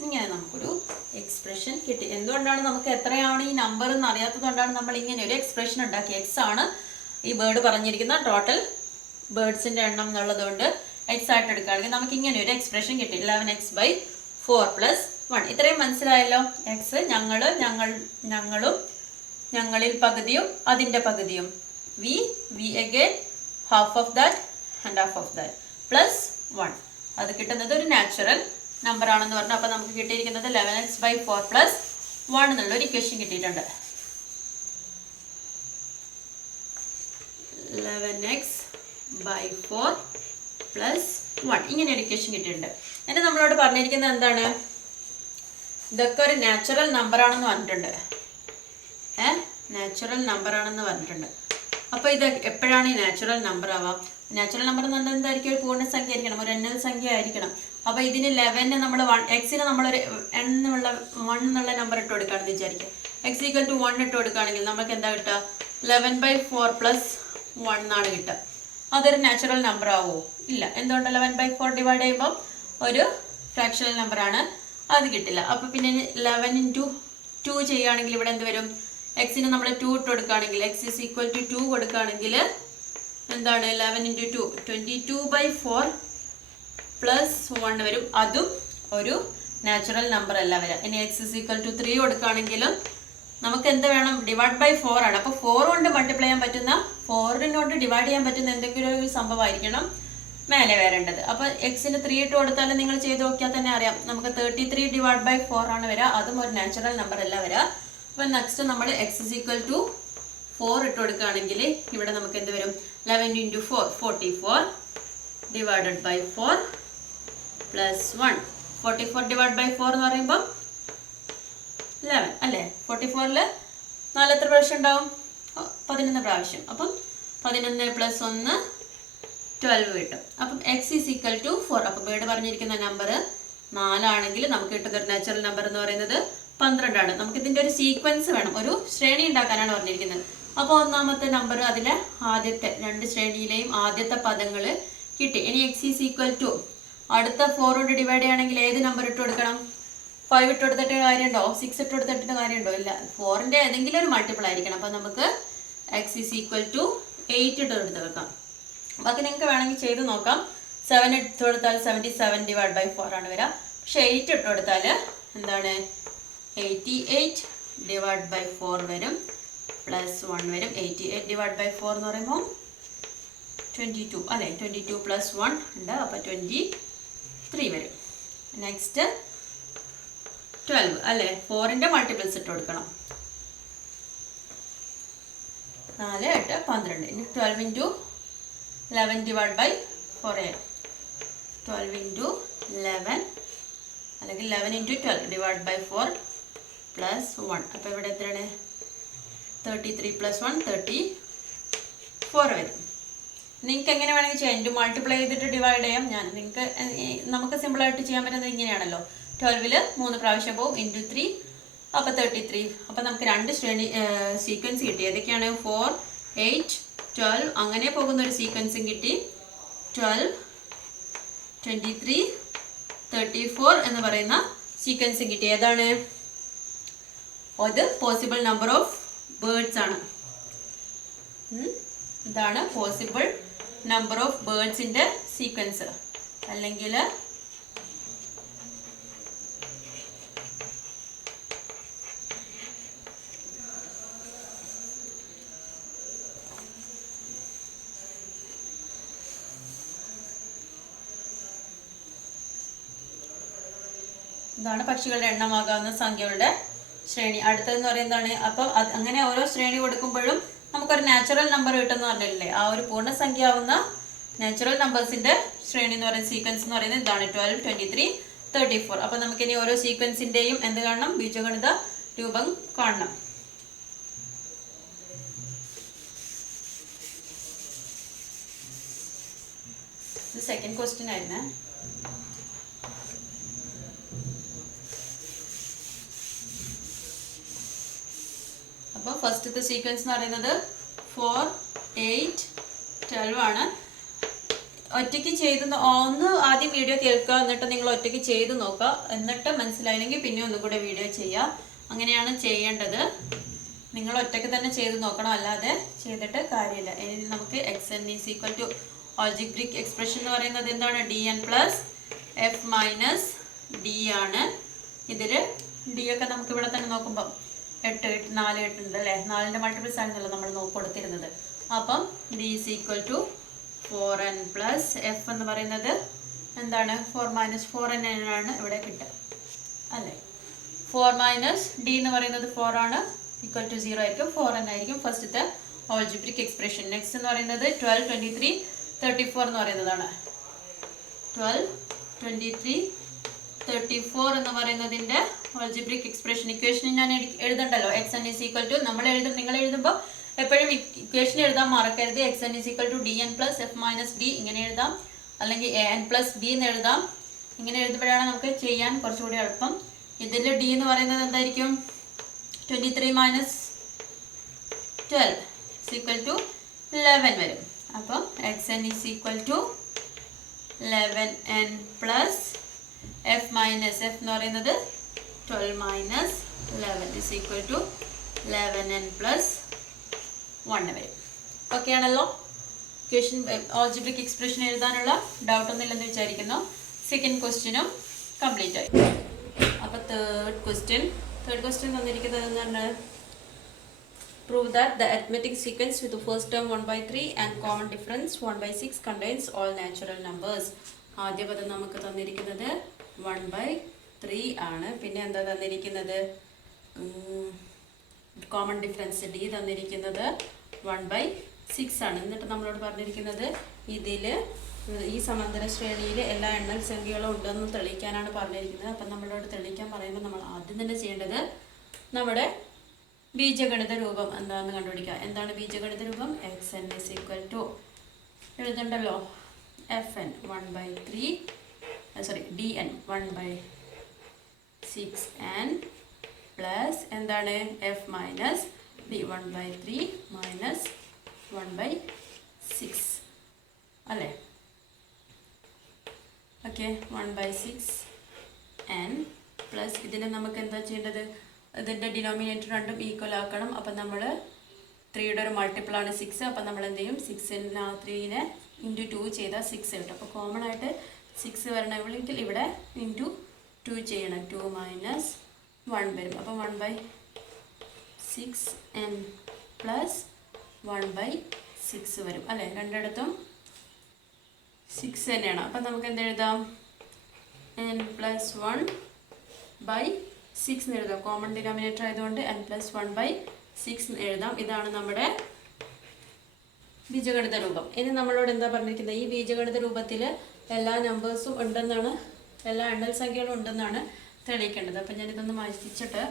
ഇങ്ങനെ നമുക്കൊരു എക്സ്പ്രഷൻ കിട്ടി. എന്തുകൊണ്ടാണ് നമുക്ക് എത്രയാണ് ഈ നമ്പർ എന്ന് അറിയാത്തതുകൊണ്ടാണ് നമ്മൾ ഇങ്ങനെ ഒരു എക്സ്പ്രഷൻ ഉണ്ടാക്കി. എക്സ് ആണ് ഈ ബേർഡ് പറഞ്ഞിരിക്കുന്ന ടോട്ടൽ ബേർഡ്സിൻ്റെ എണ്ണം എന്നുള്ളതുകൊണ്ട് എക്സ് ആയിട്ട് എടുക്കുകയാണെങ്കിൽ നമുക്ക് ഇങ്ങനെ ഒരു എക്സ്പ്രഷൻ കിട്ടി. 11x/4 plus 1. ഇത്രയും മനസ്സിലായല്ലോ. എക്സ് ഞങ്ങളും ഞങ്ങളിൽ പകുതിയും അതിൻ്റെ പകുതിയും, we again half of that and half of that plus 1. അത് കിട്ടുന്നത് ഒരു നാച്ചുറൽ നമ്പർ ആണെന്ന് പറഞ്ഞു. അപ്പോൾ നമുക്ക് കിട്ടിയിരിക്കുന്നത് 11x/4 പ്ലസ് 1 എന്നുള്ള ഒരു ഇക്വേഷൻ കിട്ടിയിട്ടുണ്ട്. 11x/4 പ്ലസ് 1 ഇങ്ങനെ ഒരു ഇക്വേഷൻ കിട്ടിയിട്ടുണ്ട്. എന്നിട്ട് നമ്മളോട് പറഞ്ഞിരിക്കുന്നത് എന്താണ്? ഇതൊക്കെ ഒരു നാച്ചുറൽ നമ്പർ ആണെന്ന് പറഞ്ഞിട്ടുണ്ട്. നാച്ചുറൽ നമ്പർ ആണെന്ന് പറഞ്ഞിട്ടുണ്ട്. അപ്പോൾ ഇത് എപ്പോഴാണ് ഈ നാച്ചുറൽ നമ്പർ ആവാം? നാച്ചുറൽ നമ്പർ എന്ന് പറഞ്ഞാൽ എന്തായിരിക്കും? ഒരു പൂർണ്ണസംഖ്യ ആയിരിക്കണം, ഒരു എണ്ണൽ സംഖ്യ ആയിരിക്കണം. അപ്പോൾ ഇതിന് 11 നമ്മൾ എക്സിന് നമ്മളൊരു എന്നുള്ള 1 എന്നുള്ള നമ്പർ ഇട്ട് കൊടുക്കുകയാണെന്ന് വിചാരിക്കുക. എക്സ് ഈക്വൽ ടു 1 ഇട്ട് കൊടുക്കുകയാണെങ്കിൽ നമുക്ക് എന്താ കിട്ടുക? 11/4 പ്ലസ് 1 എന്നാണ് കിട്ടുക. അതൊരു നാച്ചുറൽ നമ്പർ ആവുമോ? ഇല്ല. എന്തുകൊണ്ട്? 11/4 ഡിവൈഡ് ചെയ്യുമ്പോൾ ഒരു ഫ്രാക്ഷണൽ നമ്പറാണ്, അത് കിട്ടില്ല. അപ്പോൾ പിന്നെ 11 ഇൻറ്റു 2 ചെയ്യുകയാണെങ്കിൽ ഇവിടെ എന്ത് വരും? എക്സിന് നമ്മൾ 2 ഇട്ട് കൊടുക്കുകയാണെങ്കിൽ എക്സ് ഈസ് ഈക്വൽ ടു 2 കൊടുക്കുകയാണെങ്കിൽ എന്താണ്? 11 ഇൻറ്റു 2 22/4 പ്ലസ് 1 വരും. അതും ഒരു നാച്ചുറൽ നമ്പർ അല്ല വരിക. ഇനി എക്സ് ഈസ് ഈക്വൽ ടു 3 കൊടുക്കുകയാണെങ്കിലും നമുക്ക് എന്ത് വേണം? ഡിവൈഡ് ബൈ 4 ആണ്. അപ്പോൾ 4 കൊണ്ട് മൾട്ടിപ്ലൈ ചെയ്യാൻ പറ്റുന്ന, 4 കൊണ്ട് ഡിവൈഡ് ചെയ്യാൻ പറ്റുന്ന എന്തെങ്കിലും ഒരു സംഭവമായിരിക്കണം മേലെ വരേണ്ടത്. അപ്പോൾ എക്സിന് 3 ഇട്ട് കൊടുത്താലും നിങ്ങൾ ചെയ്ത് നോക്കിയാൽ തന്നെ അറിയാം, നമുക്ക് 33 ഡിവൈഡ് ബൈ 4 ആണ് വരിക. അതും ഒരു നാച്ചുറൽ നമ്പർ അല്ല വരിക. അപ്പോൾ നെക്സ്റ്റ് നമ്മൾ എക്സ് ഇസ് ഈക്വൽ ടു 4 ഇട്ട് കൊടുക്കുകയാണെങ്കിൽ ഇവിടെ നമുക്ക് എന്ത് വരും? 11 into 4 44 divided by 4 plus 1. 44 divide by 4 എന്ന് പറയുമ്പോൾ 11 അല്ലേ? 44ൽ 4 എത്ര പ്രാവശ്യം ഉണ്ടാവും? 11 പ്രാവശ്യം. അപ്പം 11 പ്ലസ് 1 12 കിട്ടും. അപ്പം എക്സ് ഈസ് ഈക്വൽ ടു 4. അപ്പം ബേർഡ് പറഞ്ഞിരിക്കുന്ന നമ്പർ 4 ആണെങ്കിൽ നമുക്ക് കിട്ടുന്ന ഒരു നാച്ചുറൽ നമ്പർ എന്ന് പറയുന്നത് 12 ആണ്. നമുക്ക് ഇതിൻ്റെ ഒരു സീക്വൻസ് വേണം, ഒരു ശ്രേണി ഉണ്ടാക്കാനാണ് പറഞ്ഞിരിക്കുന്നത്. അപ്പോൾ ഒന്നാമത്തെ നമ്പർ അതിലെ ആദ്യത്തെ 2 ശ്രേണിയിലെയും ആദ്യത്തെ പദങ്ങൾ കിട്ടി. ഇനി എക്സ് ഈസ് ഈക്വൽ ടു അടുത്ത 4 കൊണ്ട് ഡിവൈഡ് ചെയ്യുകയാണെങ്കിൽ ഏത് നമ്പർ ഇട്ട് കൊടുക്കണം? 5 ഇട്ട് കൊടുത്തിട്ട് കാര്യമുണ്ടോ? 6 ഇട്ട് കൊടുത്തിട്ട് കാര്യമുണ്ടോ? ഇല്ല. 4ന്റെ ഏതെങ്കിലും ഒരു മൾട്ടിപ്പിൾ ആയിരിക്കണം. അപ്പോൾ നമുക്ക് എക്സ് ഈസ് ഈക്വൽ ടു 8 ഇട്ട് കൊടുത്ത് വെക്കാം. ബാക്കി നിങ്ങൾക്ക് വേണമെങ്കിൽ ചെയ്ത് നോക്കാം. 7 ഇട്ട് കൊടുത്താൽ 77 ഡിവൈഡ് ബൈ 4 ആണ് വരിക. പക്ഷെ 8 ഇട്ട് കൊടുത്താൽ എന്താണ്? 88 ഡിവൈഡ് ബൈ 4 വരും, പ്ലസ് 1 വരും. 88 ഡിവൈഡ് ബൈ 4 എന്ന് പറയുമ്പോൾ 22 അല്ലേ? 22 പ്ലസ് 1 ഉണ്ട്, അപ്പോൾ 23 വരും. നെക്സ്റ്റ് 12 അല്ലേ? 4ന്റെ മൾട്ടിപ്പിൾസ് ഇട്ട് കൊടുക്കണം. 4 8 12. ഇനി 12 ഇൻറ്റു 11 ഡിവൈഡ് ബൈ 4 12 ഇൻറ്റു 11 അല്ലെങ്കിൽ 11 ഇൻറ്റു 12 ഡിവൈഡ് ബൈ 4 പ്ലസ് 1. അപ്പോൾ ഇവിടെ എത്രയാണ്? 33 പ്ലസ് 1 34 വരും. നിങ്ങൾക്ക് എങ്ങനെ വേണമെങ്കിൽ ചെയ്യാം. ഇൻറ്റു മൾട്ടിപ്ലൈ ചെയ്തിട്ട് ഡിവൈഡ് ചെയ്യാം. നമുക്ക് സിമ്പിളായിട്ട് ചെയ്യാൻ പറ്റുന്നത് ഇങ്ങനെയാണല്ലോ. 12ൽ 3 പ്രാവശ്യം പോകും, ഇൻറ്റു 3 അപ്പോൾ 33. അപ്പോൾ നമുക്ക് 2 ശ്രേണി സീക്വൻസ് കിട്ടി. ഏതൊക്കെയാണ്? 4 8 12 അങ്ങനെ പോകുന്ന ഒരു സീക്വൻസും കിട്ടി. 12 23 34 എന്ന് പറയുന്ന സീക്വൻസും കിട്ടി. ഏതാണ്? അത് പോസിബിൾ നമ്പർ ഓഫ് ബേർഡ്സ് ആണ്. ഇതാണ് പോസിബിൾ നമ്പർ ഓഫ് ബേർഡ്സിന്റെ സീക്വൻസ്. അല്ലെങ്കിൽ ഇതാണ് പക്ഷികളുടെ എണ്ണമാകാവുന്ന സംഖ്യകളുടെ ശ്രേണി. അടുത്തതെന്ന് പറയുന്നതാണ്. അപ്പോൾ അങ്ങനെ ഓരോ ശ്രേണി കൊടുക്കുമ്പോഴും നമുക്കൊരു നാച്ചുറൽ നമ്പർ കിട്ടുമെന്ന് പറഞ്ഞില്ലേ? ആ ഒരു പൂർണ്ണസംഖ്യ ആവുന്ന നാച്ചുറൽ നമ്പേഴ്സിന്റെ ശ്രേണി എന്ന് പറയുന്ന സീക്വൻസ് എന്ന് പറയുന്നത് ഇതാണ് 12 23 34. അപ്പോൾ നമുക്കിനി ഓരോ സീക്വൻസിന്റെയും എന്ത് കാണണം? ബീജഗണിത രൂപം കാണണം. ഇത് സെക്കൻഡ് ക്വസ്റ്റ്യൻ ആയിരുന്നേ. അപ്പോൾ ഫസ്റ്റത്തെ സീക്വൻസ് എന്ന് പറയുന്നത് 4 8 12 ആണ്. ഒറ്റയ്ക്ക് ചെയ്ത് ഒന്ന് ആദ്യം വീഡിയോ കേൾക്കുക, എന്നിട്ട് നിങ്ങൾ ഒറ്റയ്ക്ക് ചെയ്ത് നോക്കുക. എന്നിട്ട് മനസ്സിലായില്ലെങ്കിൽ പിന്നെ ഒന്നും കൂടെ വീഡിയോ ചെയ്യുക. അങ്ങനെയാണ് ചെയ്യേണ്ടത്. നിങ്ങൾ ഒറ്റയ്ക്ക് തന്നെ ചെയ്ത് നോക്കണം, അല്ലാതെ ചെയ്തിട്ട് കാര്യമില്ല. ഇനി നമുക്ക് x N is equal to algebraic expression എന്ന് പറയുന്നത് എന്താണ്? dn plus F minus d ആണ്. ഇതിൽ ഡി ഒക്കെ നമുക്ക് ഇവിടെ തന്നെ നോക്കുമ്പോൾ 8 4 8 ഉണ്ട് അല്ലേ? 4ന്റെ മൾട്ടിപ്പിൾസ് ആണെന്നല്ലോ നമ്മൾ കൊടുത്തിരുന്നത്. അപ്പം d is equal to 4n plus f എന്ന് പറയുന്നത് എന്താണ്? 4 - 4n ആണ് ഇവിടെ കിട്ടുക അല്ലേ? 4 - ഡി എന്ന് പറയുന്നത് 4 ആണ്, ഈക്വൽ ടു 0 ആയിരിക്കും. 4n ആയിരിക്കും ഫസ്റ്റത്തെ ആൾജിബ്രിക് എക്സ്പ്രഷൻ. നെക്സ്റ്റ് എന്ന് പറയുന്നത് 12 23 34 എന്ന് പറയുന്നതാണ്. 12 23 34 എന്ന് പറയുന്നതിന്റെ ആൾജിബ്രിക് എക്സ്പ്രഷൻ ഇക്വേഷൻ ഞാൻ എഴുതണ്ടല്ലോ. X N is equal to നിങ്ങൾ എഴുതുമ്പോൾ എപ്പോഴും ഇക്വേഷൻ എഴുതാൻ മറക്കരുത്. X N is equal to dn plus F minus D ഇങ്ങനെ എഴുതാം, അല്ലെങ്കിൽ an പ്ലസ് ബി എന്ന് എഴുതാം, ഇങ്ങനെ എഴുതുമ്പോഴാണ് നമുക്ക് ചെയ്യാൻ കുറച്ചുകൂടി എളുപ്പം. ഇതിൽ ഡി എന്ന് പറയുന്നത് എന്തായിരിക്കും? 23 മൈനസ് 12 ഈക്വൽ ടു 11 വരും. അപ്പം x N is equal to 11n plus F minus f എന്ന് പറയുന്നത് 12 minus 11 is equal to 11n plus 1 വരും. ഓക്കെ ആണല്ലോ? ക്വസ്റ്റ്യൻ ആൾജിബ്രിക് എക്സ്പ്രഷൻ എഴുതാനുള്ള ഡൗട്ട് ഒന്നുമില്ലെന്ന് വിചാരിക്കുന്നു. സെക്കൻഡ് ക്വസ്റ്റ്യനും കംപ്ലീറ്റ് ആയി. അപ്പോൾ തേർഡ് ക്വസ്റ്റ്യൻ തന്നിരിക്കുന്നത് എന്ന് പറഞ്ഞാൽ prove that the arithmetic sequence with the first term 1/3 and common difference 1/6 contains all natural numbers. ആദ്യ പദം നമുക്ക് തന്നിരിക്കുന്നത് 1/3 ആണ്. പിന്നെ എന്താ തന്നിരിക്കുന്നത്? കോമൺ ഡിഫറൻസ് ഡി തന്നിരിക്കുന്നത് 1/6 ആണ്. എന്നിട്ട് നമ്മളോട് പറഞ്ഞിരിക്കുന്നത് ഇതിൽ ഈ സമാന്തര ശ്രേണിയിൽ എല്ലാ എണ്ണൽ സംഖ്യകളും ഉണ്ടെന്ന് തെളിയിക്കാനാണ് പറഞ്ഞിരിക്കുന്നത്. അപ്പം നമ്മളോട് തെളിയിക്കാൻ പറയുമ്പോൾ നമ്മൾ ആദ്യം തന്നെ ചെയ്യേണ്ടത് നമ്മുടെ ബീജഗണിത രൂപം എന്താണെന്ന് കണ്ടുപിടിക്കുക. എന്താണ് ബീജഗണിത രൂപം? X N is equal to എഴുതണ്ടല്ലോ F N 1/3 D N 1/6 N plus എന്താണ് എഫ് മൈനസ് ഡി 1/3 മൈനസ് 1/6 അല്ലേ? ഓക്കെ, 1/6 എൻ പ്ലസ് ഇതിനെ നമുക്ക് എന്താ ചെയ്യേണ്ടത്? ഇതിൻ്റെ ഡിനോമിനേറ്റർ രണ്ടും ഈക്വൽ ആക്കണം. അപ്പം നമ്മൾ 3യുടെ ഒരു മൾട്ടിപ്പിളാണ് 6. അപ്പം നമ്മൾ എന്ത് ചെയ്യും? 3നെ ഇൻറ്റു 2 ചെയ്താൽ 6 കിട്ടും. അപ്പോൾ കോമൺ ആയിട്ട് 6 വരണമെങ്കിൽ ഇവിടെ ഇൻറ്റു 2 ചെയ്യണം. 2 മൈനസ് 1 വരും. അപ്പോൾ 1/6 എൻ പ്ലസ് 1/6 വരും അല്ലേ? രണ്ടിടത്തും 6 തന്നെയാണ്. അപ്പം നമുക്ക് എന്ത് എഴുതാം? എൻ പ്ലസ് 1/6 എന്ന് എഴുതാം. കോമൺ ഡിനോമിനേറ്റർ ആയതുകൊണ്ട് n പ്ലസ് 1/6 എഴുതാം. ഇതാണ് നമ്മുടെ ബീജഗണിത രൂപം. ഇനി നമ്മളോട് എന്താ പറഞ്ഞിരിക്കുന്നത്? ഈ ബീജഗണിത രൂപത്തിൽ എല്ലാ നമ്പേഴ്സും ഉണ്ടെന്നാണ്, എല്ലാ എണ്ണൽ സംഖ്യകളും ഉണ്ടെന്നാണ് തെളിയിക്കേണ്ടത്. അപ്പം ഞാനിതൊന്ന് മാറ്റിച്ചിട്ട്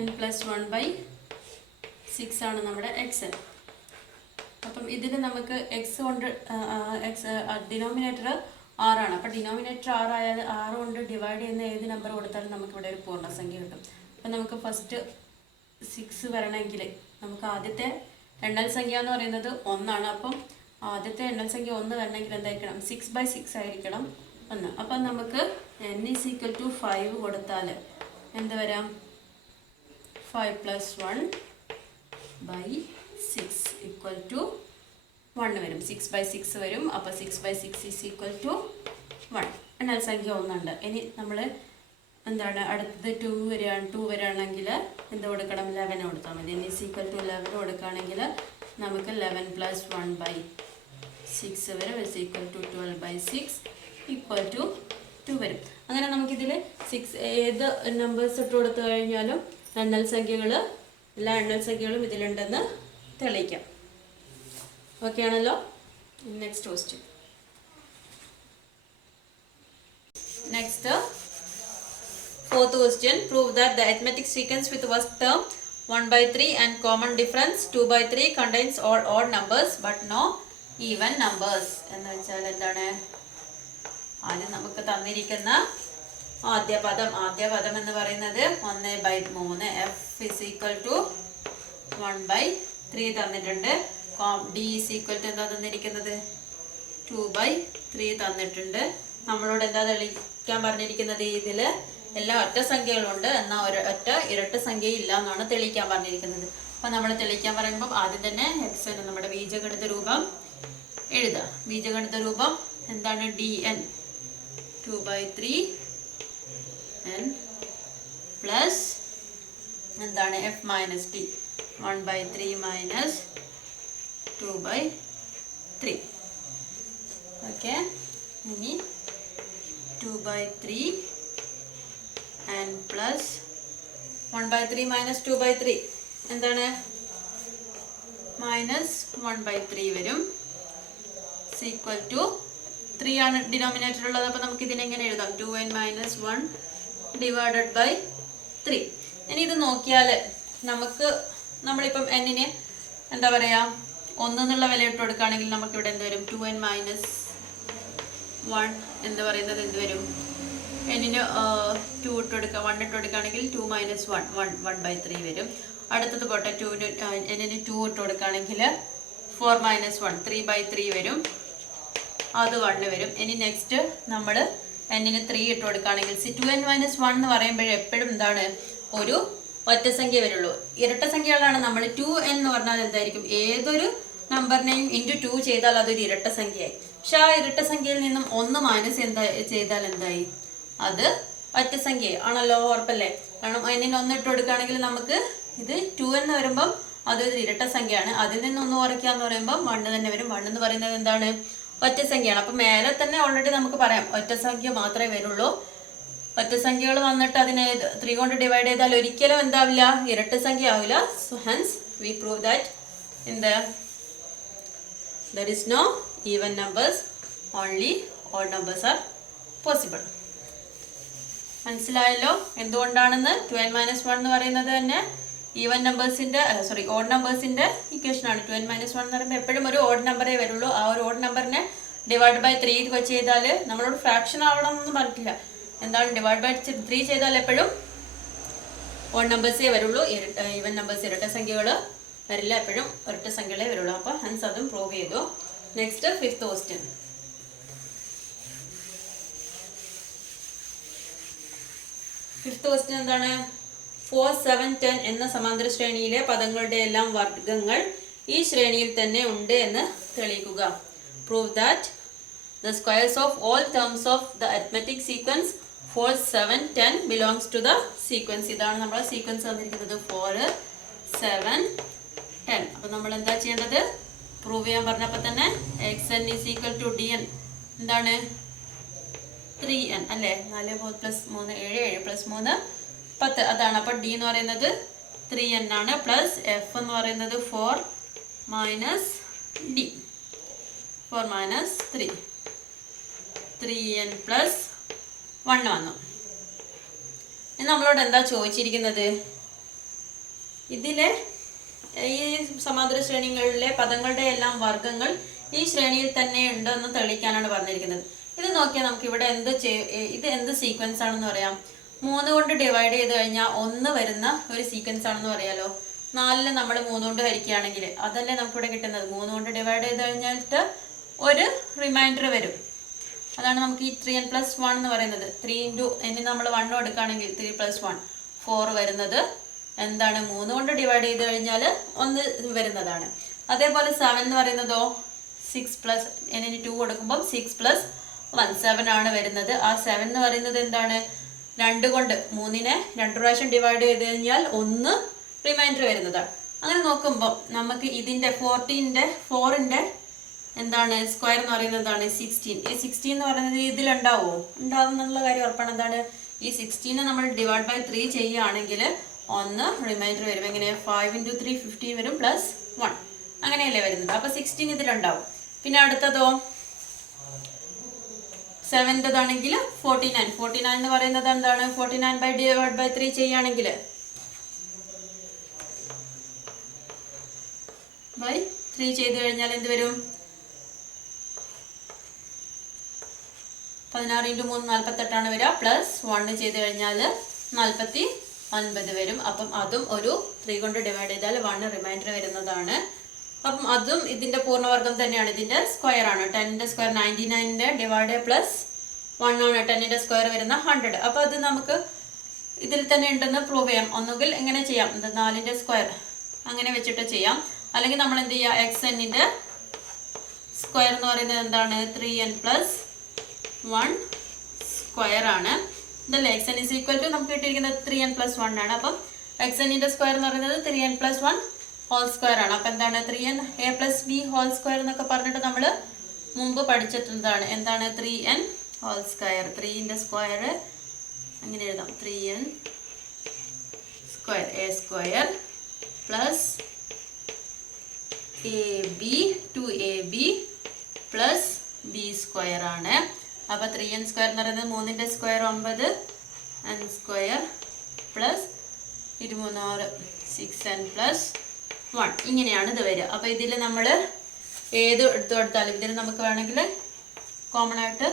n പ്ലസ് 1/6 ആണ് നമ്മുടെ എക്സ് എൻ. അപ്പം ഇതിന് നമുക്ക് എക്സ് കൊണ്ട് ഡിനോമിനേറ്റർ 6 ആണ്. അപ്പം ഡിനോമിനേറ്റർ 6 ആയാൽ 6 കൊണ്ട് ഡിവൈഡ് ചെയ്യുന്ന ഏത് നമ്പർ കൊടുത്താലും നമുക്ക് ഇവിടെ ഒരു പൂർണ്ണസംഖ്യ കിട്ടും. അപ്പം നമുക്ക് ഫസ്റ്റ് 6 വരണമെങ്കിൽ നമുക്ക് ആദ്യത്തെ എണ്ണൽ സംഖ്യ എന്ന് പറയുന്നത് 1 ആണ്. അപ്പം ആദ്യത്തെ എണ്ണൽ സംഖ്യ 1 വരണമെങ്കിൽ എന്തായിരിക്കണം? 6/6 ആയിരിക്കണം 1. അപ്പം നമുക്ക് n ഈസ് ഈക്വൽ ടു 5 കൊടുത്താൽ എന്ത് വരാം? 5 പ്ലസ് 1/6 ഈക്വൽ ടു 1 വരും. 6/6 വരും. അപ്പോൾ 6/6 ഈസ് ഈക്വൽ ടു 1. എണ്ണൽ സംഖ്യ 1 ഉണ്ട്. ഇനി നമ്മൾ എന്താണ് അടുത്തത്? 2 വരികയാണെങ്കിൽ എന്ത് കൊടുക്കണം? 11 കൊടുത്താൽ മതി. n ഈസ് ഈക്വൽ ടു 11 കൊടുക്കുകയാണെങ്കിൽ നമുക്ക് 11 പ്ലസ് 1/6 വരും. Is equal to 12/6 equal to 2 വരും. അങ്ങനെ നമുക്കിതിൽ 6 ഏത് നമ്പേഴ്സ് ഇട്ട് കൊടുത്തു കഴിഞ്ഞാലും എണ്ണൽ സംഖ്യകൾ, എല്ലാ എണ്ണൽ സംഖ്യകളും ഇതിലുണ്ടെന്ന് തെളിയിക്കാം. ഓക്കെ ആണല്ലോ? Next question. Next fourth question. Prove that the arithmetic sequence with first term 1/3 and common difference 2/3 contains all odd numbers but no even numbers. എന്ന് വെച്ചാൽ എന്താണ്? ആദ്യം നമുക്ക് തന്നിരിക്കുന്ന ആദ്യ പദം എന്ന് പറയുന്നത് 1/3. എഫ് ഇസ് ഈക്വൽ ടു 1/3 തന്നിട്ടുണ്ട്. ഡി ഇസ് ഈക്വൽ ടു എന്താ തന്നിരിക്കുന്നത്? 2/3 തന്നിട്ടുണ്ട്. നമ്മളോട് എന്താ തെളിയിക്കാൻ പറഞ്ഞിരിക്കുന്നത്? ഇതിൽ എല്ലാ ഒറ്റ സംഖ്യകളുണ്ട്, എന്നാൽ ഒറ്റ ഇരട്ട സംഖ്യ ഇല്ല എന്നാണ് തെളിയിക്കാൻ പറഞ്ഞിരിക്കുന്നത്. അപ്പം നമ്മൾ തെളിയിക്കാൻ പറയുമ്പോൾ ആദ്യം തന്നെ എക്സ് എൻ നമ്മുടെ ബീജഗണിത രൂപം എഴുതുക. ബീജഗണിത രൂപം എന്താണ്? ഡി എൻ 2/3 n പ്ലസ് എന്താണ്? F minus D 1/3 minus 2/3. Okay, ഇനി 2/3 n പ്ലസ് 1/3 മൈനസ് 2/3 എന്താണ്? മൈനസ് 1/3 വരും. ഈക്വൽ ടു 3 ആണ് ഡിനോമിനേറ്റർ ഉള്ളത്. അപ്പോൾ നമുക്ക് ഇതിനെങ്ങനെ എഴുതാം? 2n minus 1 divided by 3. ഇനി ഇത് നോക്കിയാൽ നമ്മളിപ്പം എന്നിന് എന്താ പറയുക 1 എന്നുള്ള വില ഇട്ട് കൊടുക്കുകയാണെങ്കിൽ നമുക്കിവിടെ എന്ത് വരും? 2n മൈനസ് 1 എന്ന് പറയുന്നത് എന്ത് വരും? എന്നിന് 2 ഇട്ട് കൊടുക്കുക, 1 ഇട്ട് കൊടുക്കുകയാണെങ്കിൽ 2 മൈനസ് 1/3 വരും. അടുത്തത് പോട്ടെ, എന്നിന് 2 ഇട്ട് കൊടുക്കുകയാണെങ്കിൽ 4 മൈനസ് 1 3/3 വരും, അത് 1 വരും. ഇനി നെക്സ്റ്റ് നമ്മൾ എന്നിന് 3 ഇട്ട് കൊടുക്കുകയാണെങ്കിൽ 2n മൈനസ് 1 എന്ന് പറയുമ്പോഴേ എപ്പോഴും എന്താണ് ഒരു ഒറ്റ സംഖ്യ വരുള്ളൂ. ഇരട്ട സംഖ്യകളാണ് നമ്മൾ 2n എന്ന് പറഞ്ഞാൽ എന്തായിരിക്കും? ഏതൊരു നമ്പറിനെയും ഇൻറ്റു 2 ചെയ്താൽ അതൊരു ഇരട്ട സംഖ്യയായി. പക്ഷെ ആ ഇരട്ട സംഖ്യയിൽ നിന്നും 1 മൈനസ് ചെയ്താൽ എന്തായി? അത് ഒറ്റ സംഖ്യ ആണല്ലോ, ഉറപ്പല്ലേ? കാരണം എന്നിന് 1 ഇട്ട് കൊടുക്കുകയാണെങ്കിൽ നമുക്ക് ഇത് 2n എന്ന് വരുമ്പം അതൊരു ഇരട്ട സംഖ്യയാണ്. അതിൽ നിന്ന് 1 കുറയ്ക്കുക എന്ന് പറയുമ്പോൾ 1 തന്നെ വരും. 1 എന്ന് പറയുന്നത് എന്താണ്? ഒറ്റ സംഖ്യയാണ്. അപ്പം മേലെ തന്നെ ഓൾറെഡി നമുക്ക് പറയാം ഒറ്റ സംഖ്യ മാത്രമേ വരുള്ളൂ. ഒറ്റ സംഖ്യകൾ വന്നിട്ട് അതിനെ 3 കൊണ്ട് ഡിവൈഡ് ചെയ്താൽ ഒരിക്കലും എന്താവില്ല? ഇരട്ട സംഖ്യ ആവില്ല. So hence V prove that there is no even numbers, only odd numbers are possible. മനസ്സിലായല്ലോ എന്തുകൊണ്ടാണെന്ന്? 2n മൈനസ് 1 എന്ന് പറയുന്നത് തന്നെ ഈവൻ നമ്പേഴ്സിന്റെ ഓഡ് നമ്പേഴ്സിന്റെ ഇക്വേഷൻ ആണ്. 2n മൈനസ് 1 എന്ന് പറയുമ്പോൾ എപ്പോഴും ഒരു ഓഡ് നമ്പറേ വരുള്ളൂ. ആ ഒരു ഓഡ് നമ്പറിനെ ഡിവൈഡ് ബൈ 3 വെച്ച് ചെയ്താൽ നമ്മളോട് ഫ്രാക്ഷൻ ആവണം എന്നൊന്നും പറഞ്ഞിട്ടില്ല. എന്താണ് ഡിവൈഡ് ബൈ 3 ചെയ്താൽ എപ്പോഴും ഓഡ് നമ്പേഴ്സേ വരുള്ളൂ. ഈവൻ നമ്പേഴ്സ് ഇരട്ട സംഖ്യകൾ വരില്ല, എപ്പോഴും ഒരൊറ്റ സംഖ്യകളെ വരുള്ളൂ. അപ്പോൾ ഹൻസ് അതും പ്രൂവ് ചെയ്തു. Next 5th question. 5th question എന്താണ്? 4, 7, 10 എന്ന സമാന്തര ശ്രേണിയിലെ പദങ്ങളുടെ എല്ലാം വർഗ്ഗങ്ങൾ ഈ ശ്രേണിയിൽ തന്നെ ഉണ്ട് എന്ന് തെളിയിക്കുക. Prove that the squares of all terms of the arithmetic sequence 4, 7, 10 belongs to the sequence. ഇതാണ് നമ്മുടെ സീക്വൻസ് തന്നിരിക്കുന്നത് 4, 7, 10. അപ്പോൾ നമ്മൾ എന്താ ചെയ്യേണ്ടത്? പ്രൂവ് ചെയ്യാൻ പറഞ്ഞപ്പോൾ തന്നെ xn is equal to dn എന്താണ്? 3n അല്ലേ? 4 പ്ലസ് 3 7 7 പ്ലസ് 3 10 അതാണ്. അപ്പോൾ d എന്ന് പറയുന്നത് 3n ആണ്. പ്ലസ് f എന്ന് പറയുന്നത് 4 minus d 4 minus 3n plus 1 വന്നു. ഇനി നമ്മളോട് എന്താ ചോദിച്ചിരിക്കുന്നത്? ഇതിലെ ഈ സമാന്തര ശ്രേണികളിലെ പദങ്ങളുടെ എല്ലാം വർഗ്ഗങ്ങൾ ഈ ശ്രേണിയിൽ തന്നെ ഉണ്ടെന്ന് തെളിയിക്കാനാണ് പറഞ്ഞിരിക്കുന്നത്. ഇത് നോക്കിയാൽ നമുക്ക് ഇവിടെ ഇത് എന്ത് സീക്വൻസ് ആണെന്ന് പറയാം? 3 കൊണ്ട് ഡിവൈഡ് ചെയ്ത് കഴിഞ്ഞാൽ 1 വരുന്ന ഒരു സീക്വൻസ് ആണെന്ന് പറയാലോ. 4 നമ്മൾ 3 കൊണ്ട് ഹരിക്കുകയാണെങ്കിൽ അതല്ലേ നമുക്കിവിടെ കിട്ടുന്നത്. 3 കൊണ്ട് ഡിവൈഡ് ചെയ്ത് കഴിഞ്ഞിട്ട് ഒരു റിമൈൻഡർ വരും. അതാണ് നമുക്ക് ഈ 3n പ്ലസ് 1 എന്ന് പറയുന്നത്. 3 ഇൻറ്റു ഇനി നമ്മൾ 1 എടുക്കുകയാണെങ്കിൽ 3 പ്ലസ് 1 4 വരുന്നത് എന്താണ്? 3 കൊണ്ട് ഡിവൈഡ് ചെയ്ത് കഴിഞ്ഞാൽ 1 വരുന്നതാണ്. അതേപോലെ 7 എന്ന് പറയുന്നതോ 6 പ്ലസ് ഇനി 2 കൊടുക്കുമ്പോൾ 6 പ്ലസ് 1 7 ആണ് വരുന്നത്. ആ 7 എന്ന് പറയുന്നത് എന്താണ്? 2 കൊണ്ട് 3നെ 2 പ്രാവശ്യം ഡിവൈഡ് ചെയ്ത് കഴിഞ്ഞാൽ 1 റിമൈൻഡർ വരുന്നതാണ്. അങ്ങനെ നോക്കുമ്പോൾ നമുക്ക് ഇതിൻ്റെ 4ന്റെ എന്താണ് സ്ക്വയർ എന്ന് പറയുന്നത് എന്താണ്? 16. ഈ 16 എന്ന് പറയുന്നത് ഇതിലുണ്ടാവുമോ? ഉണ്ടാവും എന്നുള്ള കാര്യം ഉറപ്പാണ്. എന്താണ്? ഈ 16 നമ്മൾ ഡിവൈഡ് ബൈ 3 ചെയ്യുകയാണെങ്കിൽ 1 റിമൈൻഡർ വരും. എങ്ങനെ? 5 × 3 15 വരും പ്ലസ് 1 അങ്ങനെയല്ലേ വരുന്നത്. അപ്പോൾ 16 ഇതിലുണ്ടാവും. പിന്നെ അടുത്തതോ 7ൻ്റെതാണെങ്കിൽ 49 എന്ന് പറയുന്നത് എന്താണ്? 49 ബൈ ഡിവൈഡ് ബൈ 3 ചെയ്യുകയാണെങ്കിൽ ബൈ 3 ചെയ്ത് കഴിഞ്ഞാൽ എന്ത് വരും? 16 × 3 48 വരിക. പ്ലസ് 1 ചെയ്ത് കഴിഞ്ഞാൽ 49 വരും. അപ്പം അതും ഒരു 3 കൊണ്ട് ഡിവൈഡ് ചെയ്താൽ 1 റിമൈൻഡർ വരുന്നതാണ്. അപ്പം അതും ഇതിൻ്റെ പൂർണ്ണവർഗം തന്നെയാണ്. ഇതിൻ്റെ സ്ക്വയർ ആണ്. 10ൻ്റെ സ്ക്വയർ 99ൻ്റെ ഡിവൈഡ് പ്ലസ് 1 ആണ് 10ൻ്റെ സ്ക്വയർ വരുന്ന 100. അപ്പോൾ അത് നമുക്ക് ഇതിൽ തന്നെ ഉണ്ടെന്ന് പ്രൂവ് ചെയ്യാം. ഒന്നുകിൽ എങ്ങനെ ചെയ്യാം? 4ൻ്റെ സ്ക്വയർ അങ്ങനെ വെച്ചിട്ട് ചെയ്യാം. അല്ലെങ്കിൽ നമ്മൾ എന്ത് ചെയ്യുക? xnൻ്റെ സ്ക്വയർ എന്ന് പറയുന്നത് എന്താണ്? 3n പ്ലസ് 1 സ്ക്വയർ ആണ്. ഇതല്ലേ xn is equal to നമുക്ക് കിട്ടിയിരിക്കുന്നത് 3n പ്ലസ് 1 ആണ്. അപ്പം xnൻ്റെ സ്ക്വയർ എന്ന് പറയുന്നത് 3n പ്ലസ് 1 ഹോൾ സ്ക്വയർ ആണ്. അപ്പം എന്താണ്? 3n a plus b whole square എന്നൊക്കെ പറഞ്ഞിട്ട് നമ്മൾ മുമ്പ് പഠിച്ചിട്ടുള്ളതാണ്. എന്താണ്? 3n whole square. 3ൻ്റെ സ്ക്വയർ അങ്ങനെ എഴുതാം. 3n square a square plus ab 2ab plus b square ആണ്. അപ്പോൾ 3n സ്ക്വയർ എന്ന് പറയുന്നത് 3ൻ്റെ square 9 n square plus 26 6n plus 1 ഇങ്ങനെയാണ് ഇത് വരിക. അപ്പോൾ ഇതിൽ നമ്മൾ ഏത് എടുത്തു കൊടുത്താലും ഇതിൽ നമുക്ക് വേണമെങ്കിൽ കോമൺ ആയിട്ട്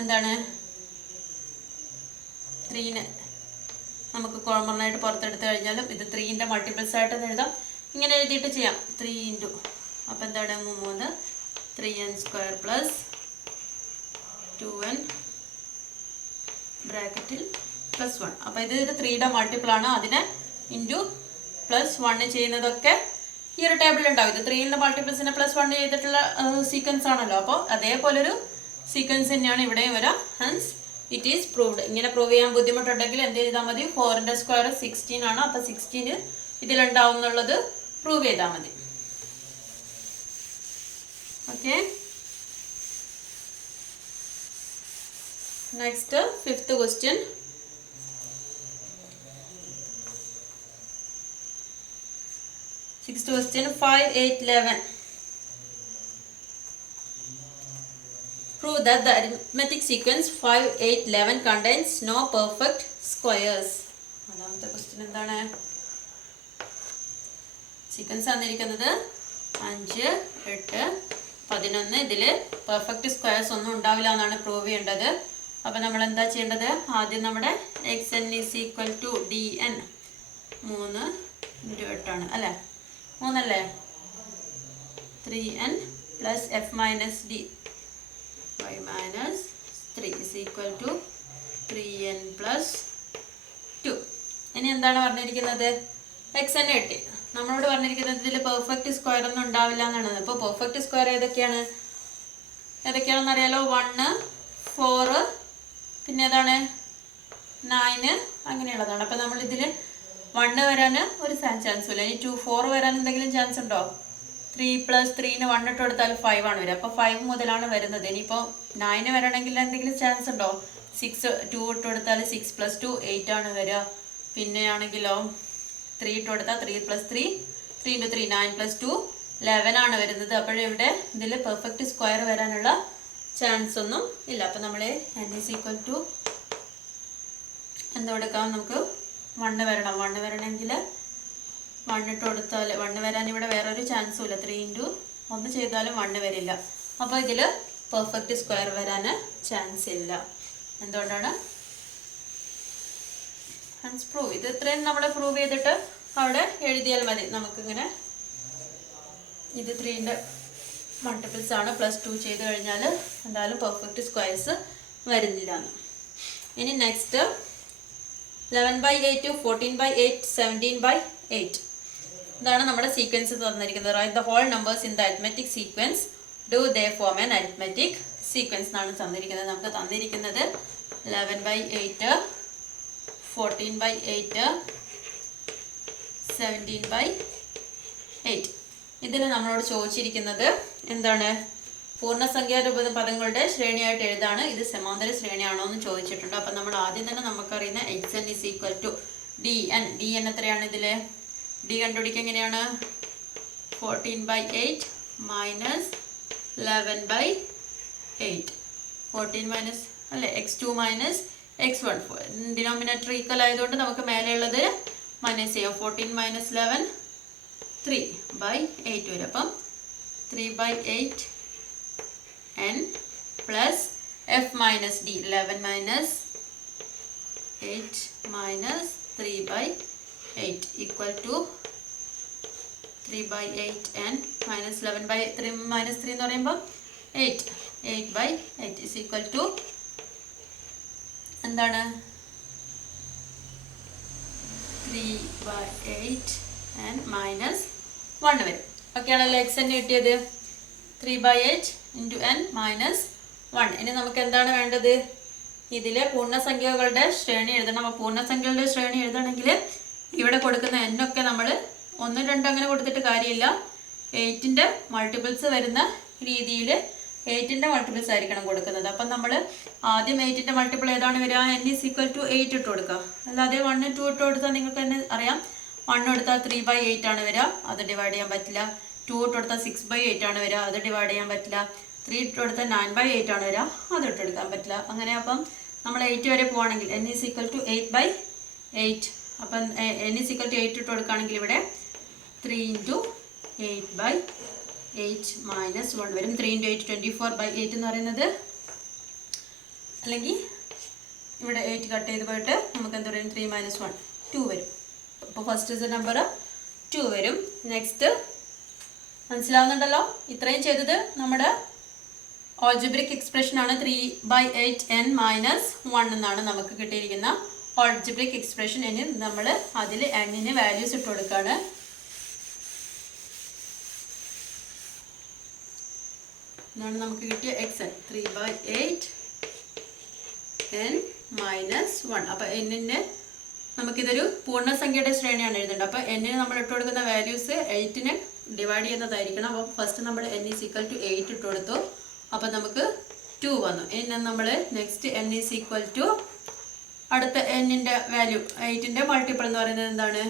എന്താണ് 3നെ നമുക്ക് കോമൺ ആയിട്ട് പുറത്തെടുത്ത് കഴിഞ്ഞാലും ഇത് 3ന്റെ മൾട്ടിപ്പിൾസ് ആയിട്ട് എഴുതാം. ഇങ്ങനെ എഴുതിയിട്ട് ചെയ്യാം. 3 ഇൻറ്റു അപ്പോൾ എന്താണ് 3 3n സ്ക്വയർ പ്ലസ് 2n ബ്രാക്കറ്റിൽ പ്ലസ് 1. അപ്പോൾ ഇത് 3യുടെ മൾട്ടിപ്പിൾ ആണ്. അതിനെ ഇൻറ്റു പ്ലസ് 1 ചെയ്യുന്നതൊക്കെ ഈ ഒരു ടേബിളിൽ ഉണ്ടാവും. ഇത് 3ന്റെ മൾട്ടിപ്പിൾസിനെ പ്ലസ് 1 ചെയ്തിട്ടുള്ള സീക്വൻസ് ആണല്ലോ. അപ്പോൾ അതേപോലൊരു സീക്വൻസ് തന്നെയാണ് ഇവിടെയും വരാം. Hans it is proved. ഇങ്ങനെ പ്രൂവ് ചെയ്യാൻ ബുദ്ധിമുട്ടുണ്ടെങ്കിൽ എന്ത് ചെയ്താൽ മതി? 4ന്റെ സ്ക്വയർ 16 ആണ്. അപ്പോൾ 16 ഇതിലുണ്ടാവും എന്നുള്ളത് പ്രൂവ് ചെയ്താൽ മതി. Okay, next 5th question. Sixth question 5, 8, 11. Prove that the arithmetic sequence 5, 8, 11 contains no perfect squares. അതാമത്തെ ക്വസ്റ്റ്യൻ എന്താണ്? സീക്വൻസ് തന്നിരിക്കുന്നത് 5, 8, 11. ഇതിൽ പെർഫെക്റ്റ് സ്ക്വയർസ് ഒന്നും ഉണ്ടാവില്ല എന്നാണ് പ്രൂവ് ചെയ്യേണ്ടത്. അപ്പം നമ്മൾ എന്താ ചെയ്യേണ്ടത്? ആദ്യം നമ്മുടെ xn is equal to dn 3 × 8 ആണ് അല്ലേ? 3 അല്ലേ? 3n plus f minus d y minus 3 is equal to 3n plus 2. ഇനി എന്താണ് പറഞ്ഞിരിക്കുന്നത്? xn കിട്ടി. നമ്മളോട് പറഞ്ഞിരിക്കുന്നത് ഇതിൽ പെർഫെക്റ്റ് സ്ക്വയർ ഒന്നും ഉണ്ടാവില്ല എന്നാണ്. ഇപ്പോൾ പെർഫെക്റ്റ് സ്ക്വയർ ഏതൊക്കെയാണെന്ന് അറിയാലോ? 1, 4, പിന്നെ ഏതാണ് 9 അങ്ങനെയുള്ളതാണ്. അപ്പം നമ്മൾ ഇതിൽ 1 വരാൻ ഒരു ചാൻസും ഇല്ല. ഇനി 2, 4 വരാൻ എന്തെങ്കിലും ചാൻസ് ഉണ്ടോ? 3 പ്ലസ് 3ന് 1 ഇട്ട് കൊടുത്താൽ 5 ആണ് വരിക. അപ്പോൾ 5 മുതലാണ് വരുന്നത്. ഇനിയിപ്പോൾ 9 വരണമെങ്കിൽ എന്തെങ്കിലും ചാൻസ് ഉണ്ടോ? 6 2 ഇട്ട് കൊടുത്താൽ 6 പ്ലസ് 2 8 ആണ് വരിക. പിന്നെ ആണെങ്കിലോ 3 ഇട്ട് കൊടുത്താൽ 3 പ്ലസ് 3 3 × 3 9 പ്ലസ് 2 11 ആണ് വരുന്നത്. അപ്പോഴിവിടെ ഇതിൽ പെർഫെക്റ്റ് സ്ക്വയർ വരാനുള്ള ചാൻസ് ഒന്നും ഇല്ല. അപ്പം നമ്മൾ n ഈസ് ഈക്വൽ ടു എന്താ കൊടുക്കാം? നമുക്ക് 1 വരണം. 1 വരണമെങ്കിൽ 1 ഇട്ട് കൊടുത്താൽ 1 വരാൻ ഇവിടെ വേറൊരു ചാൻസും ഇല്ല. 3 × 1 ചെയ്താലും 1 വരില്ല. അപ്പോൾ ഇതിൽ പെർഫെക്റ്റ് സ്ക്വയർ വരാൻ ചാൻസ് ഇല്ല. എന്തുകൊണ്ടാണ്? ഹൻസ് പ്രൂവ്. ഇത് ഇത്രയും നമ്മൾ പ്രൂവ് ചെയ്തിട്ട് അവിടെ എഴുതിയാൽ മതി. നമുക്കിങ്ങനെ ഇത് 3ന്റെ മൾട്ടിപ്പിൾസ് ആണ്. പ്ലസ് 2 ചെയ്ത് കഴിഞ്ഞാൽ എന്തായാലും പെർഫെക്റ്റ് സ്ക്വയർസ് വരുന്നില്ല എന്ന്. ഇനി നെക്സ്റ്റ് 11/8, 14/8, 17/8. ഇതാണ് നമ്മുടെ സീക്വൻസ് തന്നിരിക്കുന്നത്. Write the whole numbers in the arithmetic sequence. Do they form an arithmetic sequence എന്നാണ് തന്നിരിക്കുന്നത്. നമുക്ക് തന്നിരിക്കുന്നത് 11/8, 14/8, 17/8. ഇതിൽ നമ്മളോട് ചോദിച്ചിരിക്കുന്നത് എന്താണ്? പൂർണ്ണസംഖ്യാരൂപ പദങ്ങളുടെ ശ്രേണിയായിട്ട് എഴുതാണ്. ഇത് സമാന്തര ശ്രേണിയാണോ എന്ന് ചോദിച്ചിട്ടുണ്ട്. അപ്പം നമ്മൾ ആദ്യം തന്നെ നമുക്കറിയുന്ന xn is equal to dn. dn എത്രയാണ് ഇതിൽ? d കണ്ടുപിടിക്കുക എങ്ങനെയാണ്? 14/8 മൈനസ് 11/8. 14 മൈനസ് അല്ലേ x2 minus x1. Denominator equal ആയതുകൊണ്ട് നമുക്ക് മേലെയുള്ളത് മൈനസ് ചെയ്യാം. 14 മൈനസ് 11 3/8 വരും. അപ്പം 3/8 n plus f minus d. 11 minus 8 minus 3/8 equal to 3/8 n minus 11/3 minus 3 എന്ന് പറയുമ്പോൾ 8. 8/8 is equal to എന്താണ്? 3/8 n minus 1 വരും. ഓക്കെ ആണല്ലോ? എക്സ് തന്നെ കിട്ടിയത് 3/8 into n minus 1. ഇനി നമുക്ക് എന്താണ് വേണ്ടത്? ഇതിലെ പൂർണ്ണസംഖ്യകളുടെ ശ്രേണി എഴുതണം. അപ്പോൾ പൂർണ്ണസംഖ്യകളുടെ ശ്രേണി എഴുതണമെങ്കിൽ ഇവിടെ കൊടുക്കുന്ന n ഒക്കെ നമ്മൾ 1, 2 അങ്ങനെ കൊടുത്തിട്ട് കാര്യമില്ല. 8ന്റെ മൾട്ടിപ്പിൾസ് വരുന്ന രീതിയിൽ 8ന്റെ മൾട്ടിപ്പിൾസ് ആയിരിക്കണം കൊടുക്കുന്നത്. അപ്പം നമ്മൾ ആദ്യം 8ന്റെ മൾട്ടിപ്പിൾ ഏതാണ് വരിക? n is equal to 8 ഇട്ട് കൊടുക്കുക. അല്ലാതെ 1, 2 ഇട്ട് കൊടുത്താൽ നിങ്ങൾക്ക് തന്നെ അറിയാം. 1 എടുത്താൽ 3/8 ആണ് വരിക, അത് ഡിവൈഡ് ചെയ്യാൻ പറ്റില്ല. 2 ഇട്ട് കൊടുത്താൽ 6/8 ആണ് വരിക, അത് ഡിവൈഡ് ചെയ്യാൻ പറ്റില്ല. 3 ഇട്ട് കൊടുത്താൽ 9/8 ആണ് വരിക, അത് ഇട്ടെടുക്കാൻ പറ്റില്ല. അങ്ങനെ അപ്പം നമ്മൾ 8 വരെ പോവാണെങ്കിൽ n is equal to 8/8. അപ്പം n is equal to 8 ഇട്ട് കൊടുക്കുകയാണെങ്കിൽ ഇവിടെ 3 into 8/8 minus 1 വരും. 3 into 8 24/8 എന്ന് പറയുന്നത്, അല്ലെങ്കിൽ ഇവിടെ 8 കട്ട് ചെയ്ത് പോയിട്ട് നമുക്ക് എന്താ പറയും 3 minus 1 2 വരും. അപ്പോൾ ഫസ്റ്റ് നമ്പർ 2 വരും. നെക്സ്റ്റ് മനസ്സിലാവുന്നുണ്ടല്ലോ? ഇത്രയും ചെയ്തത് നമ്മുടെ ഓൾജിബ്രിക് എക്സ്പ്രഷൻ ആണ്. 3/8n minus 1 എന്നാണ് നമുക്ക് കിട്ടിയിരിക്കുന്ന ഓൾജിബ്രിക് എക്സ്പ്രഷൻ. ഇനി നമ്മൾ അതിൽ n വാല്യൂസ് ഇട്ട് കൊടുക്കുകയാണ്. ഇതാണ് നമുക്ക് കിട്ടിയ xn 3/8n minus 1. അപ്പോൾ n നമുക്കിതൊരു പൂർണ്ണസംഖ്യയുടെ ശ്രേണിയാണ് എഴുതേണ്ടത്. അപ്പോൾ n നമ്മൾ ഇട്ട് കൊടുക്കുന്ന വാല്യൂസ് 8 ഡിവൈഡ് ചെയ്യുന്നതായിരിക്കണം. അപ്പോൾ ഫസ്റ്റ് നമ്മൾ n is equal to 8 ഇട്ട് കൊടുത്തു. അപ്പോൾ നമുക്ക് 2 വന്നു. ഇനി നമ്മൾ next n is equal to അടുത്ത n-ന്റെ വാല്യൂ 8-ന്റെ മൾട്ടിപ്പിൾ എന്ന് പറയുന്നത് എന്താണ്?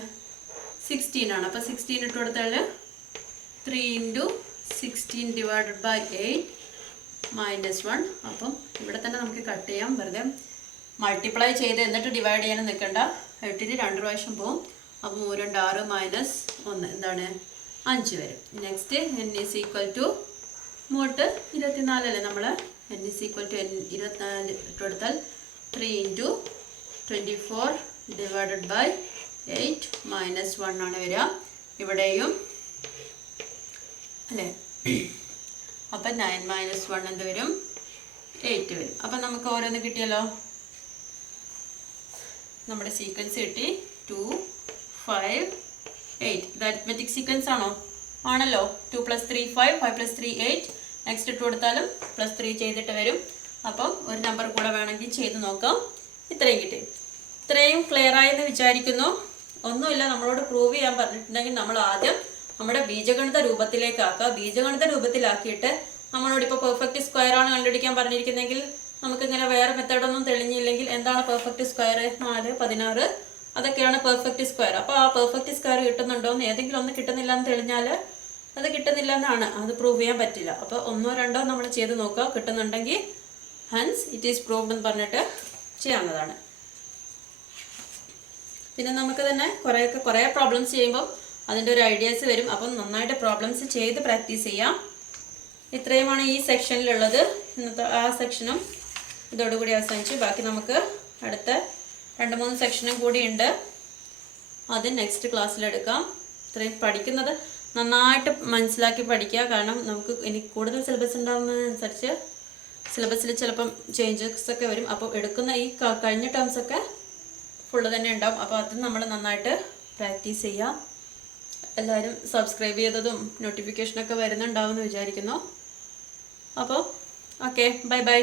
16 ആണ്. അപ്പോൾ 16 ഇട്ട് കൊടുത്താൽ 3 into 16 divided by 8 minus 1. അപ്പം ഇവിടെ തന്നെ നമുക്ക് കട്ട് ചെയ്യാം. വെറുതെ മൾട്ടിപ്ലൈ ചെയ്ത് എന്നിട്ട് ഡിവൈഡ് ചെയ്യാനും നിൽക്കണ്ട. 8-ന് 2 പ്രാവശ്യം പോവും. അപ്പം 3 2 6 മൈനസ് 1 എന്താണ്? 5 വരും. Next n is equal to 24 അല്ലേ? നമ്മൾ n is equal to 24 ഇട്ട് കൊടുത്താൽ 3 into 24 divided by 8 minus 1 ആണ് വരിക. ഇവിടെയും അല്ലേ? അപ്പം 9 minus 1 എന്ത് വരും? 8 വരും. അപ്പം നമുക്ക് ഓരോന്ന് കിട്ടിയല്ലോ. നമ്മുടെ സീക്വൻസ് കിട്ടി 2 5 8. ഇത് അരിത്മെറ്റിക് സീക്വൻസ് ആണോ? ആണല്ലോ. 2 + 3 5 5 + 3 8. നെക്സ്റ്റ് ഇട്ട് കൊടുത്താലും +3 ചെയ്തിട്ട് വരും. അപ്പം ഒരു നമ്പർ കൂടെ വേണമെങ്കിൽ ചെയ്ത് നോക്കാം. ഇത്രയും കിട്ടി. ഇത്രയും ക്ലിയർ ആയെന്ന് വിചാരിക്കുന്നു. ഒന്നുമില്ല, നമ്മളോട് പ്രൂവ് ചെയ്യാൻ പറഞ്ഞിട്ടുണ്ടെങ്കിൽ നമ്മൾ ആദ്യം നമ്മുടെ ബീജഗണിത രൂപത്തിലേക്ക് ആക്കുക. ബീജഗണിത രൂപത്തിലാക്കിയിട്ട് നമ്മളോട് ഇപ്പോൾ പെർഫെക്റ്റ് സ്ക്വയർ ആണ് കണ്ടുപിടിക്കാൻ പറഞ്ഞിരിക്കുന്നെങ്കിൽ നമുക്കിങ്ങനെ വേറെ മെത്തേഡൊന്നും തെളിഞ്ഞില്ലെങ്കിൽ എന്താണ് പെർഫെക്റ്റ് സ്ക്വയർ? 4 16 അതൊക്കെയാണ് പെർഫെക്റ്റ് സ്ക്വയർ. അപ്പോൾ ആ പെർഫെക്റ്റ് സ്ക്വയർ കിട്ടുന്നുണ്ടോ എന്ന് ഏതെങ്കിലും ഒന്ന് കിട്ടുന്നില്ല എന്ന് തെളിഞ്ഞാൽ അത് കിട്ടുന്നില്ല എന്നാണ്, അത് പ്രൂവ് ചെയ്യാൻ പറ്റില്ല. അപ്പോൾ 1 2 നമ്മൾ ചെയ്ത് നോക്കുക. കിട്ടുന്നുണ്ടെങ്കിൽ ഹൻസ് ഇറ്റ് ഈസ് പ്രൂവ്ഡ് എന്ന് പറഞ്ഞിട്ട് ചെയ്യാവുന്നതാണ്. പിന്നെ നമുക്ക് തന്നെ കുറേ പ്രോബ്ലംസ് ചെയ്യുമ്പോൾ അതിൻ്റെ ഒരു ഐഡിയാസ് വരും. അപ്പം നന്നായിട്ട് പ്രോബ്ലംസ് ചെയ്ത് പ്രാക്ടീസ് ചെയ്യാം. ഇത്രയുമാണ് ഈ സെക്ഷനിലുള്ളത്. ഇന്നത്തെ ആ സെക്ഷനും ഇതോടുകൂടി അവസാനിച്ചു. ബാക്കി നമുക്ക് അടുത്ത 2-3 സെക്ഷനും കൂടി ഉണ്ട്. അത് നെക്സ്റ്റ് ക്ലാസ്സിലെടുക്കാം. ഇത്രയും പഠിക്കുന്നത് നന്നായിട്ട് മനസ്സിലാക്കി പഠിക്കുക. കാരണം നമുക്ക് ഇനി കൂടുതൽ സിലബസ് ഉണ്ടാകുന്നതനുസരിച്ച് സിലബസിൽ ചിലപ്പം ചേഞ്ചസ് ഒക്കെ വരും. അപ്പോൾ എടുക്കുന്ന ഈ കഴിഞ്ഞ ടേംസൊക്കെ ഫുള്ള് തന്നെ ഉണ്ടാവും. അപ്പോൾ അത് നമ്മൾ നന്നായിട്ട് പ്രാക്ടീസ് ചെയ്യുക. എല്ലാവരും സബ്സ്ക്രൈബ് ചെയ്തതും നോട്ടിഫിക്കേഷനൊക്കെ വരുന്നുണ്ടാവുമെന്ന് വിചാരിക്കുന്നു. അപ്പോൾ ഓക്കെ, ബൈ ബൈ.